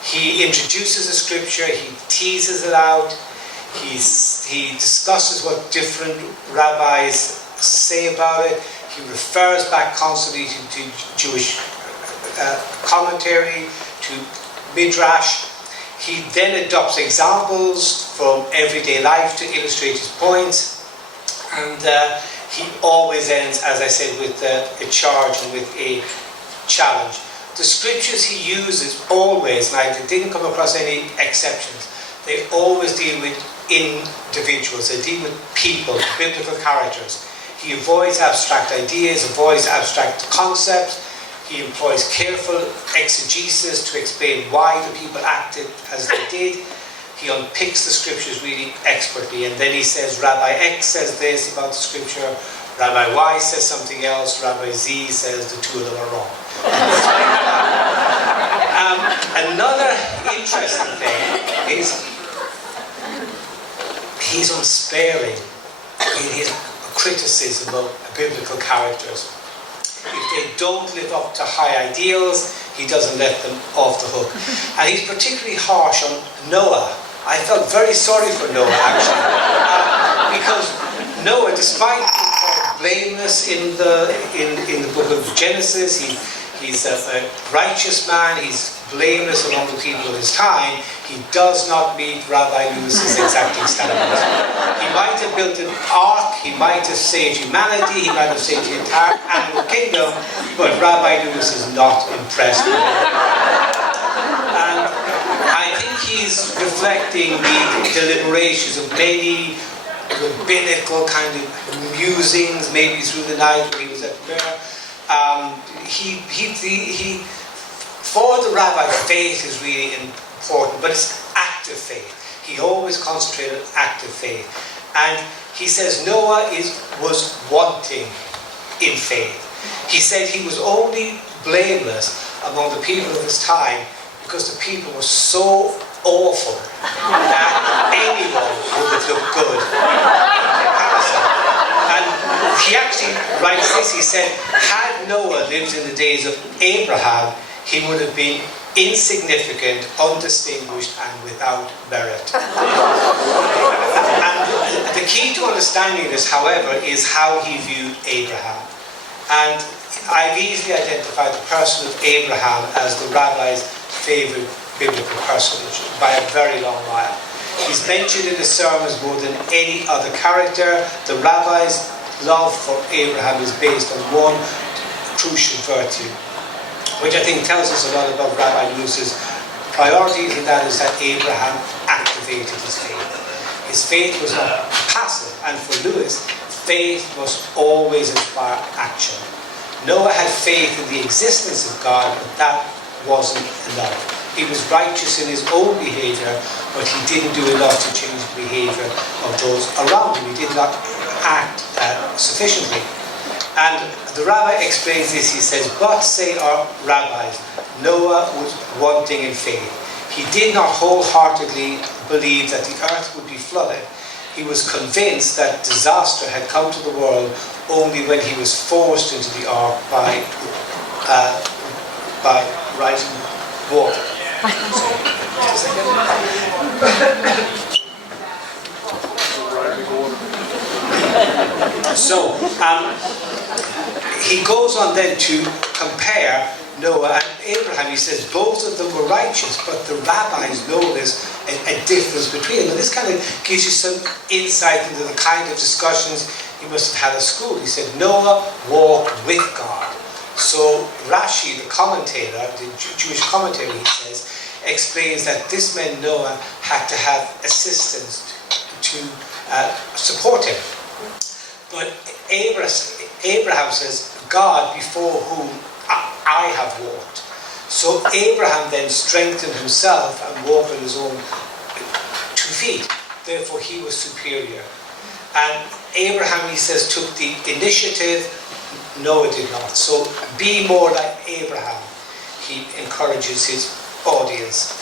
He introduces the scripture, he teases it out, he discusses what different rabbis say about it, he refers back constantly to Jewish commentary, to Midrash. He then adopts examples from everyday life to illustrate his points, and he always ends, as I said, with a charge and with a challenge. The scriptures he uses always, and I didn't come across any exceptions, they always deal with individuals, they deal with people, biblical characters. He avoids abstract ideas, avoids abstract concepts. He employs careful exegesis to explain why the people acted as they did. He unpicks the scriptures really expertly, and then he says, Rabbi X says this about the scripture, Rabbi Y says something else, Rabbi Z says the two of them are wrong. Another interesting thing is he's unsparing in his criticism of biblical characters. If they don't live up to high ideals, he doesn't let them off the hook. And he's particularly harsh on Noah. I felt very sorry for Noah, actually, because Noah, despite being called blameless in the book of Genesis, he's a righteous man, he's blameless among the people of his time, he does not meet Rabbi Lewis's exacting standards. He might have built an ark, he might have saved humanity, he might have saved the entire animal kingdom, but Rabbi Lewis is not impressed with it. And I think he's reflecting the deliberations of many rabbinical kind of musings, maybe through the night when he was at prayer. For the rabbi, faith is really important, but it's active faith. He always concentrated on active faith. And he says Noah was wanting in faith. He said he was only blameless among the people of his time because the people were so awful that anyone would look good in comparison. And he actually writes this, he said, had Noah lived in the days of Abraham, he would have been insignificant, undistinguished, and without merit. And the key to understanding this, however, is how he viewed Abraham. And I've easily identified the person of Abraham as the rabbi's favourite biblical personage by a very long while. He's mentioned in his sermons more than any other character. The rabbi's love for Abraham is based on one crucial virtue, which I think tells us a lot about Rabbi Lewis's priorities, and that is that Abraham activated his faith. His faith was not passive, and for Lewis, faith must always inspire action. Noah had faith in the existence of God, but that wasn't enough. He was righteous in his own behaviour, but he didn't do enough to change the behaviour of those around him. He did not act sufficiently. And the rabbi explains this, he says, but say our rabbis, Noah was wanting in faith. He did not wholeheartedly believe that the earth would be flooded. He was convinced that disaster had come to the world only when he was forced into the ark by rising water. So, he goes on then to compare Noah and Abraham. He says both of them were righteous, but the rabbis notice a difference between them. And this kind of gives you some insight into the kind of discussions he must have had at school. He said Noah walked with God. So Rashi, the commentator, the Jewish commentator, he says, explains that this meant Noah had to have assistance to support him. But Abraham says, God before whom I have walked. So Abraham then strengthened himself and walked on his own 2 feet. Therefore he was superior. And Abraham, he says, took the initiative. Noah did not. So be more like Abraham, he encourages his audience.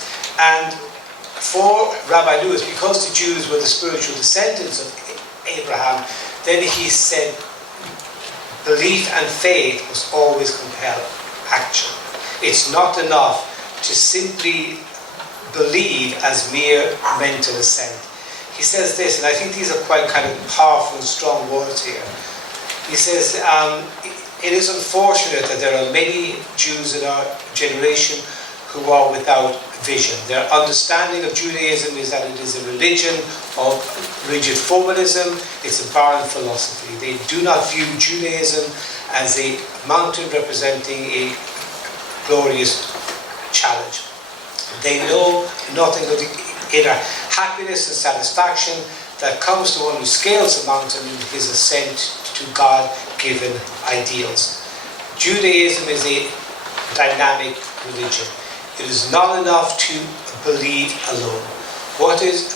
And for Rabbi Lewis, because the Jews were the spiritual descendants of Abraham, then he said belief and faith must always compel action. It's not enough to simply believe as mere mental assent. He says this, and I think these are quite kind of powerful and strong words here. He says, it is unfortunate that there are many Jews in our generation who are without vision. Their understanding of Judaism is that it is a religion of rigid formalism, it's a barren philosophy. They do not view Judaism as a mountain representing a glorious challenge. They know nothing of the inner happiness and satisfaction that comes to one who scales the mountain in his ascent to God-given ideals. Judaism is a dynamic religion. It is not enough to believe alone. What is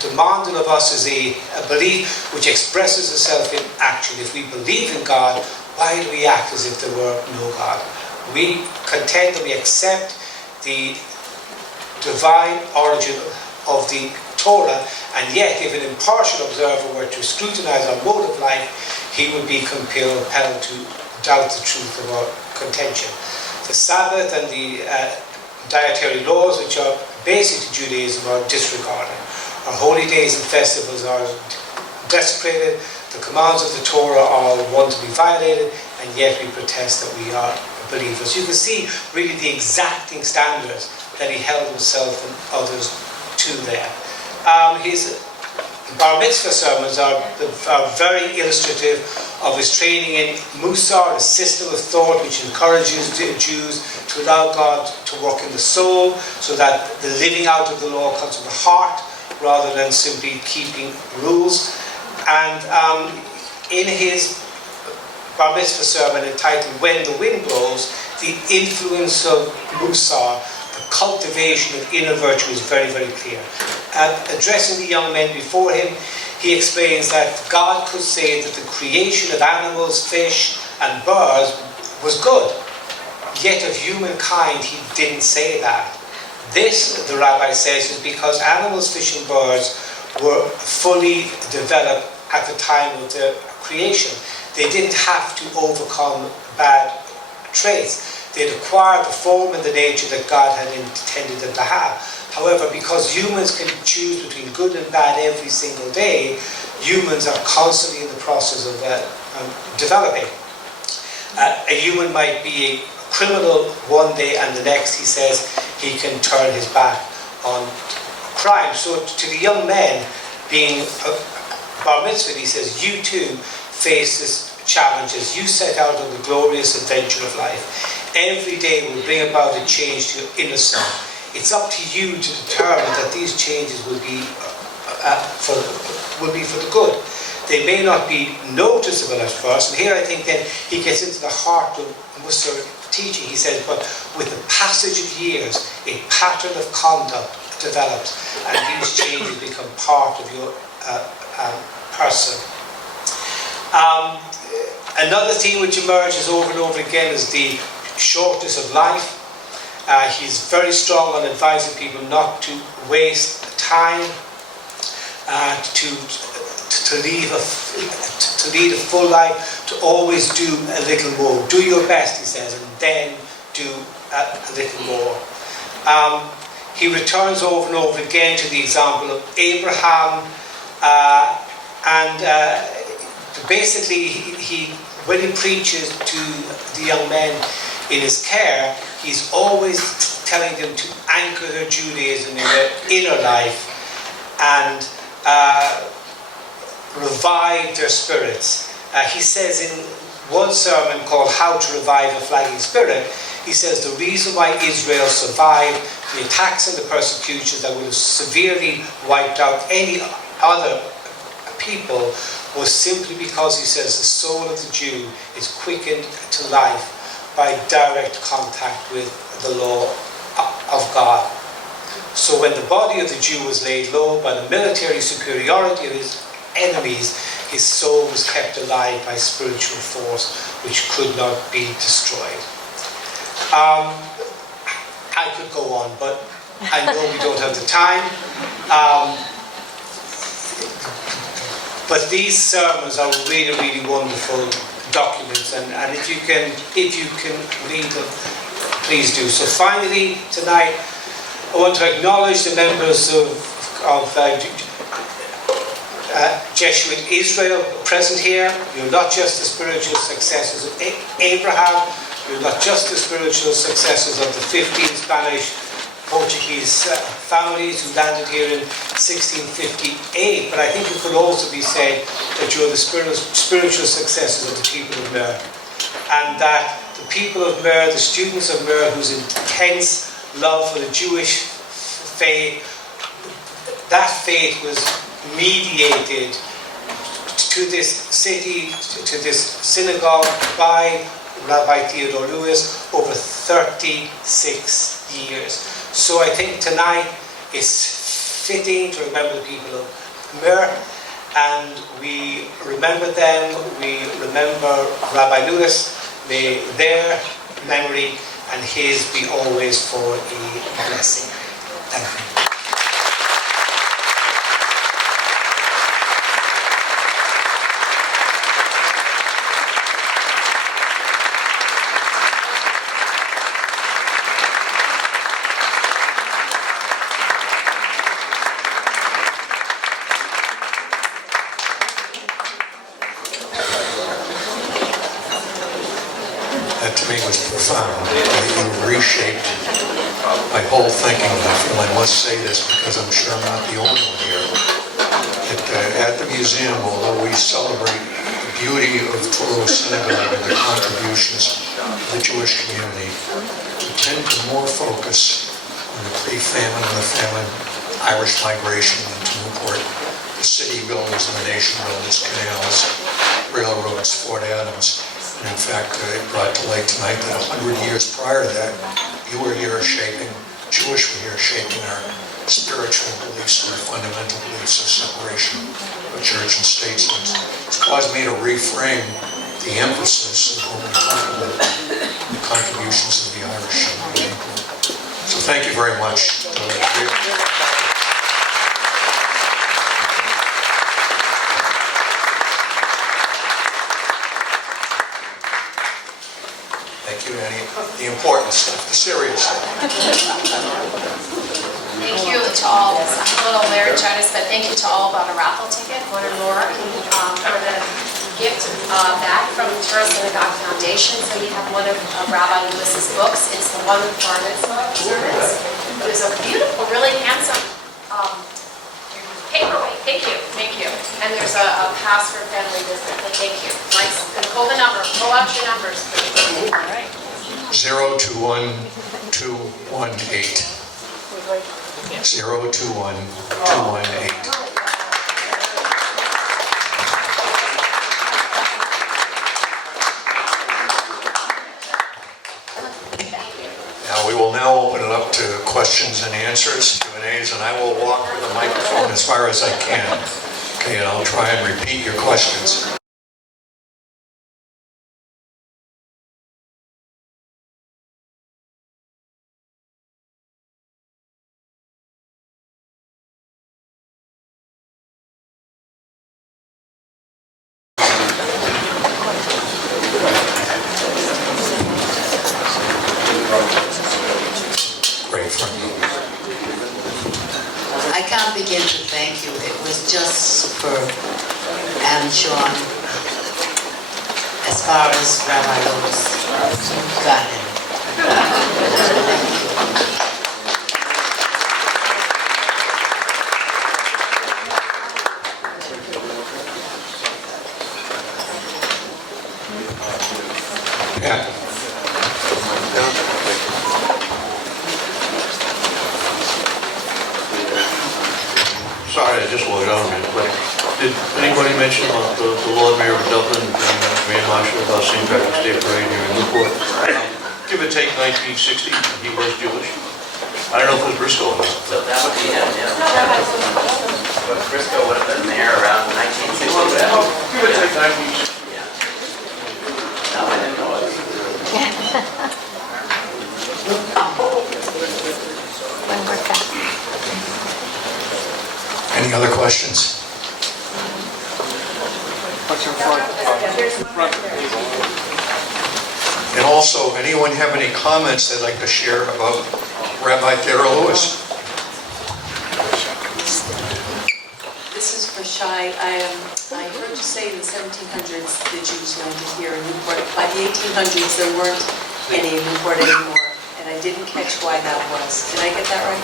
demanded of us is a belief which expresses itself in action. If we believe in God, why do we act as if there were no God? We contend that we accept the divine origin of the Torah, and yet if an impartial observer were to scrutinize our mode of life, he would be compelled to doubt the truth of our contention. The Sabbath and the dietary laws, which are basic to Judaism, are disregarded. Our holy days and festivals are desecrated. The commands of the Torah are one to be violated, and yet we protest that we are believers. You can see really the exacting standards that he held himself and others to there. His Bar Mitzvah sermons are very illustrative of his training in Musar, a system of thought which encourages Jews to allow God to work in the soul, so that the living out of the law comes from the heart rather than simply keeping rules. And in his bar mitzvah sermon entitled When the Wind Blows, the influence of Musar, the cultivation of inner virtue, is very, very clear. Addressing the young men before him, he explains that God could say that the creation of animals, fish and birds was good. Yet of humankind, he didn't say that. This, the rabbi says, is because animals, fish and birds were fully developed at the time of their creation. They didn't have to overcome bad traits. They'd acquired the form and the nature that God had intended them to have. However, because humans can choose between good and bad every single day, humans are constantly in the process of developing. A human might be a criminal one day, and the next he says he can turn his back on crime. So to the young men being bar mitzvah, he says, you too face this challenges. You set out on the glorious adventure of life. Every day will bring about a change to your inner self. It's up to you to determine that these changes will be for the good. They may not be noticeable at first, and here I think then he gets into the heart of Musar teaching. He says, but with the passage of years, a pattern of conduct develops, and these changes become part of your person. Another theme which emerges over and over again is the shortness of life. He's very strong on advising people not to waste time, to lead a full life, to always do a little more. Do your best, he says, and then do a little more. He returns over and over again to the example of Abraham, and basically when he preaches to the young men in his care, he's always telling them to anchor their Judaism in their inner life and revive their spirits. He says in one sermon called How to Revive a Flagging Spirit, he says the reason why Israel survived the attacks and the persecutions that would have severely wiped out any other people was simply because, he says, the soul of the Jew is quickened to life by direct contact with the law of God. So when the body of the Jew was laid low by the military superiority of his enemies, his soul was kept alive by spiritual force which could not be destroyed. I could go on, but I know we don't have the time. But these sermons are really, really wonderful documents, and if you can read them, please do. So finally tonight, I want to acknowledge the members of Jesuit Israel present here. You're not just the spiritual successors of Abraham, you're not just the spiritual successors of the 15 Spanish Portuguese families who landed here in 1658, but I think it could also be said that you're the spiritual successors of the people of Mer, and that the people of Mer, the students of Mer, whose intense love for the Jewish faith, that faith was mediated to this city, to this synagogue by Rabbi Theodore Lewis over 36 years. So I think tonight is fitting to remember the people of Mer, and we remember them, we remember Rabbi Lewis. May their memory and his be always for a blessing. Thank you. To me was profound. You reshaped my whole thinking. I feel I must say this because I'm sure I'm not the only one here. At the museum, although we celebrate the beauty of Touro Synagogue and the contributions of the Jewish community, we tend to more focus on the pre-famine and the famine Irish migration into Newport, the city builders and the nation builders, canals, railroads, Fort Adams. And in fact, it brought to light tonight that 100 years prior to that, you were here shaping, Jewish were here shaping our spiritual beliefs and our fundamental beliefs of separation of church and state. So it's caused me to reframe the emphasis of when we talk about the contributions of the Irish people. So thank you very much. Thank you, Annie. The importance, the seriousness. Thank you to all. I'm a little laryngitis, but thank you to all about a raffle ticket, one or more, for the gift back from the Touro Synagogue Foundation. So we have one of Rabbi Lewis's books. It's the one with bar mitzvah sermons. It was a beautiful, really handsome paperweight. Thank you. And there's a pass for family visit. Thank you. Nice. And pull the number. Pull out your numbers, please. All right. 021218. 021218. We will now open it up to questions and answers, Q&As, and I will walk with the microphone as far as I can. Okay, and I'll try and repeat your questions. I can't begin to thank you. It was just superb. And Sean, as far as Rabbi Lewis, got him. Yeah. Sorry, I just walked on real quick. Did anybody mention about the Lord Mayor of Dublin and Grand Marshal about St. Patrick's Day Parade here in Newport? Give or take 1960, he was Jewish. I don't know if it was Briscoe or not. So that would be him, yeah. But Briscoe would have been there around 1960. Give or take 1960. Yeah. No, I didn't know it. When we're back. Any other questions? And also, anyone have any comments they'd like to share about Rabbi Theodore Lewis? This is for Shai. I heard you say in the 1700s the Jews landed here in Newport. By the 1800s there weren't any in Newport anymore, and I didn't catch why that was. Did I get that right?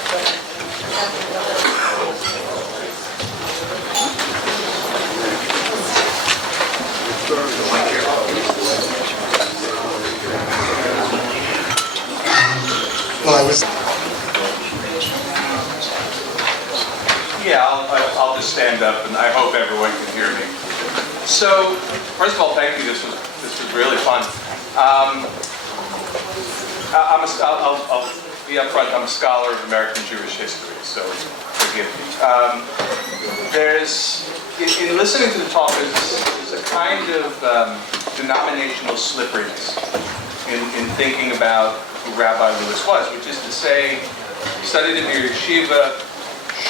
Well, I was... Yeah, I'll just stand up, and I hope everyone can hear me. So, first of all, thank you. This was really fun. I'll be upfront. I'm a scholar of American Jewish history, so forgive me. In listening to the talk, there's a kind of denominational slipperiness in thinking about who Rabbi Lewis was, which is to say, he studied in your yeshiva,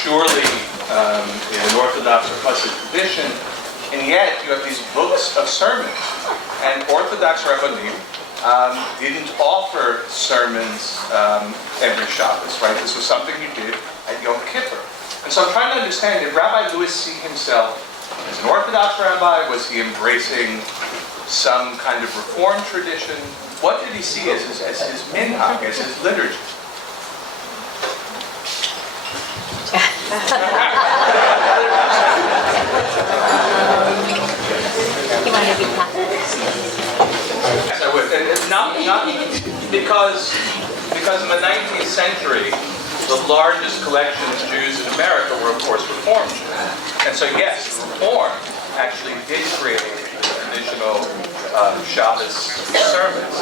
surely in an Orthodox or Chassid tradition, and yet you have these books of sermons. And Orthodox Rabbanim didn't offer sermons every Shabbos, right? This was something you did at Yom Kippur. And so I'm trying to understand, did Rabbi Lewis see himself as an Orthodox rabbi? Was he embracing some kind of Reform tradition? What did he see as his minhag, as his liturgy? Yes, I would. And it's not because in the 19th century, the largest collection of Jews in America were, of course, Reform Jews. And so, yes, Reform actually did create traditional Shabbos sermons.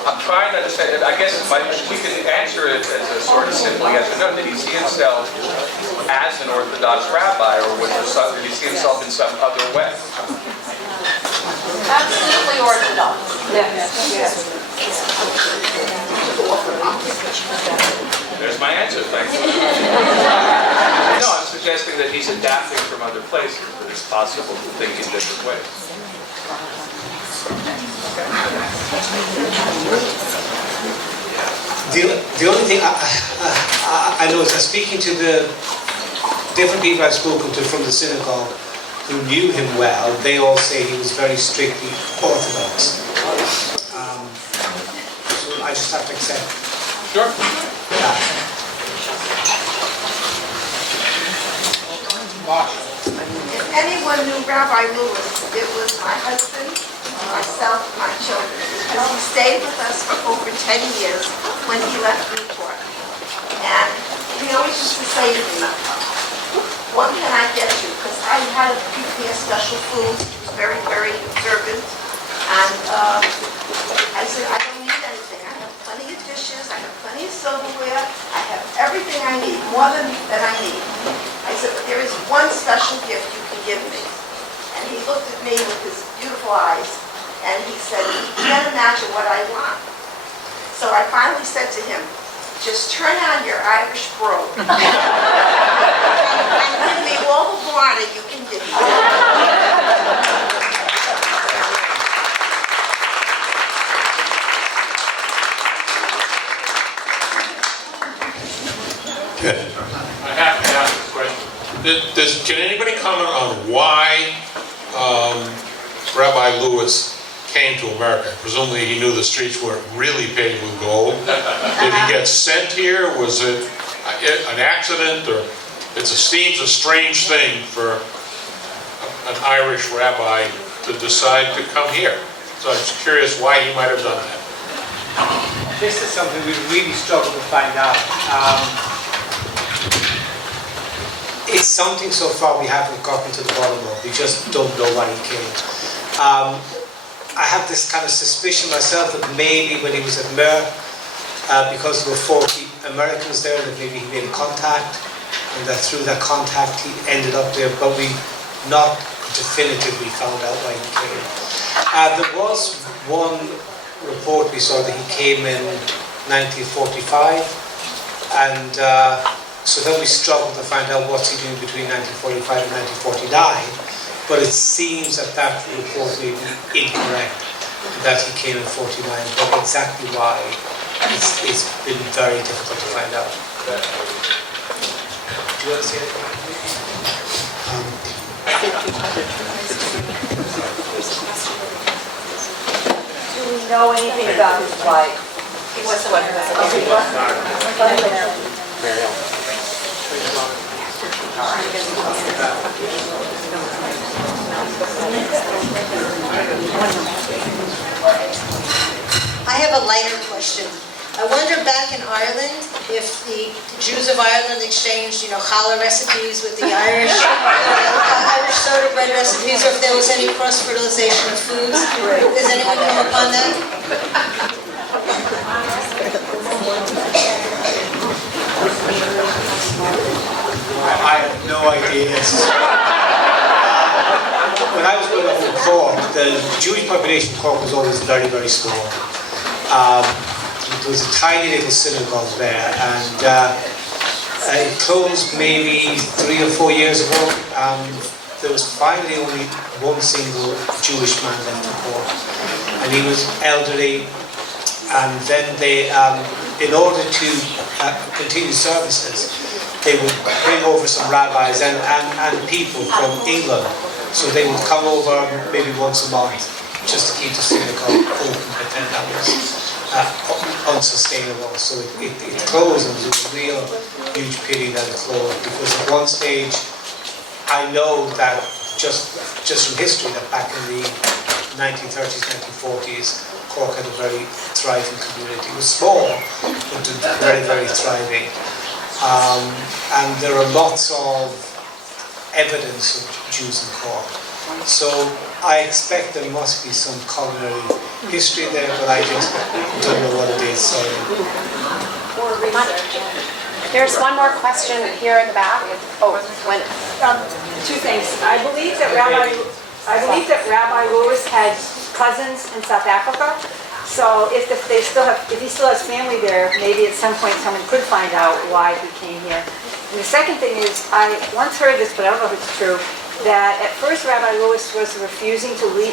I'm trying to understand, I guess we can answer it as a sort of simple yes or no. Did he see himself as an Orthodox rabbi, or did he see himself in some other way? Absolutely Orthodox. Yes. There's my answer, thank you. No, I'm suggesting that he's adapting from other places, that it's possible to think in different ways. The only thing I know is that speaking to the different people I've spoken to from the synagogue who knew him well, they all say he was very strictly Orthodox. So I just have to accept. Sure. Yeah. If anyone knew Rabbi Lewis, it was my husband, myself, my children, because he stayed with us for over 10 years when he left Newport. And he always used to say to me, "What can I get you?" Because I had to prepare special food. He was very, very observant. And I said, "I don't need anything. I have plenty of dishes. I have plenty of silverware. I have everything I need, more than I need." I said, "But there is one special gift you can give me." And he looked at me with his beautiful eyes, and he said, "You can't imagine what I want." So I finally said to him, "Just turn on your Irish brogue and give me all the water you can give me." Good. I have to ask this question. Can anybody comment on why Rabbi Lewis came to America? Presumably he knew the streets weren't really paved with gold. Did he get sent here? Was it an accident? Or seems a strange thing for an Irish rabbi to decide to come here. So I'm just curious why he might have done that. This is something we really struggle to find out. It's something so far we haven't gotten to the bottom of. We just don't know why he came. I have this kind of suspicion myself that maybe when he was at Mer, because there were 40 Americans there, that maybe he made a contact, and that through that contact he ended up there, but we've not definitively found out why he came. There was one report we saw that he came in 1945, and so then we struggled to find out what's he doing between 1945 and 1949, but it seems that that report may be incorrect, that he came in 49, but exactly why, it's been very difficult to find out. Do you want to say anything? Do we know anything about his wife? He wasn't one of us. I have a lighter question. I wonder back in Ireland if the Jews of Ireland exchanged, challah recipes with the Irish, Irish soda bread recipes, or if there was any cross-fertilization of foods. Does anyone come upon that? I have no idea. When I was growing up in Cork, the Jewish population in Cork was always very, very small. There was a tiny little synagogue there, and it closed maybe 3 or 4 years ago. There was finally only one single Jewish man left in Cork, and he was elderly. And then they, in order to continue services, they would bring over some rabbis and people from England. So they would come over maybe once a month just to keep the synagogue open, but then that was unsustainable. So it closed, and it was a real huge pity that it closed, because at one stage I know that just from history that back in the 1930s, 1940s, Cork had a very thriving community. It was small, but very, very thriving. And there are lots of evidence of Jews in Cork. So I expect there must be some culinary history there, but I just don't know what it is. Sorry. There's one more question here in the back. Oh, when, Two things. I believe that Rabbi Lewis had cousins in South Africa. So if he still has family there, maybe at some point someone could find out why he came here. And the second thing is, I once heard this, but I don't know if it's true, that at first Rabbi Lewis was refusing to leave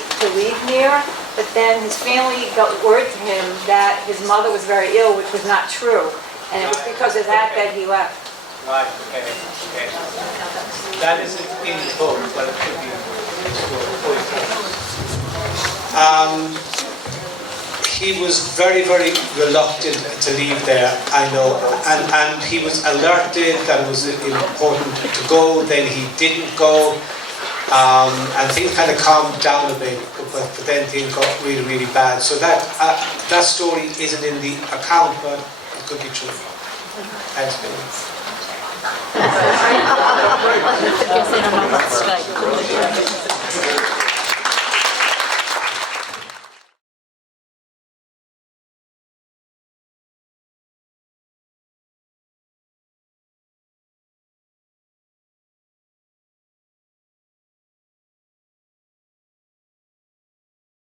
Myra, but then his family got word to him that his mother was very ill, which was not true. And it was because of that he left. Right, okay. That isn't in the book, but it could be he was very, very reluctant to leave there, I know, and he was alerted that it was important to go, then he didn't go, and things kind of calmed down a bit, but then things got really, really bad. So that story isn't in the account, but it could be true. Thanks, Billy.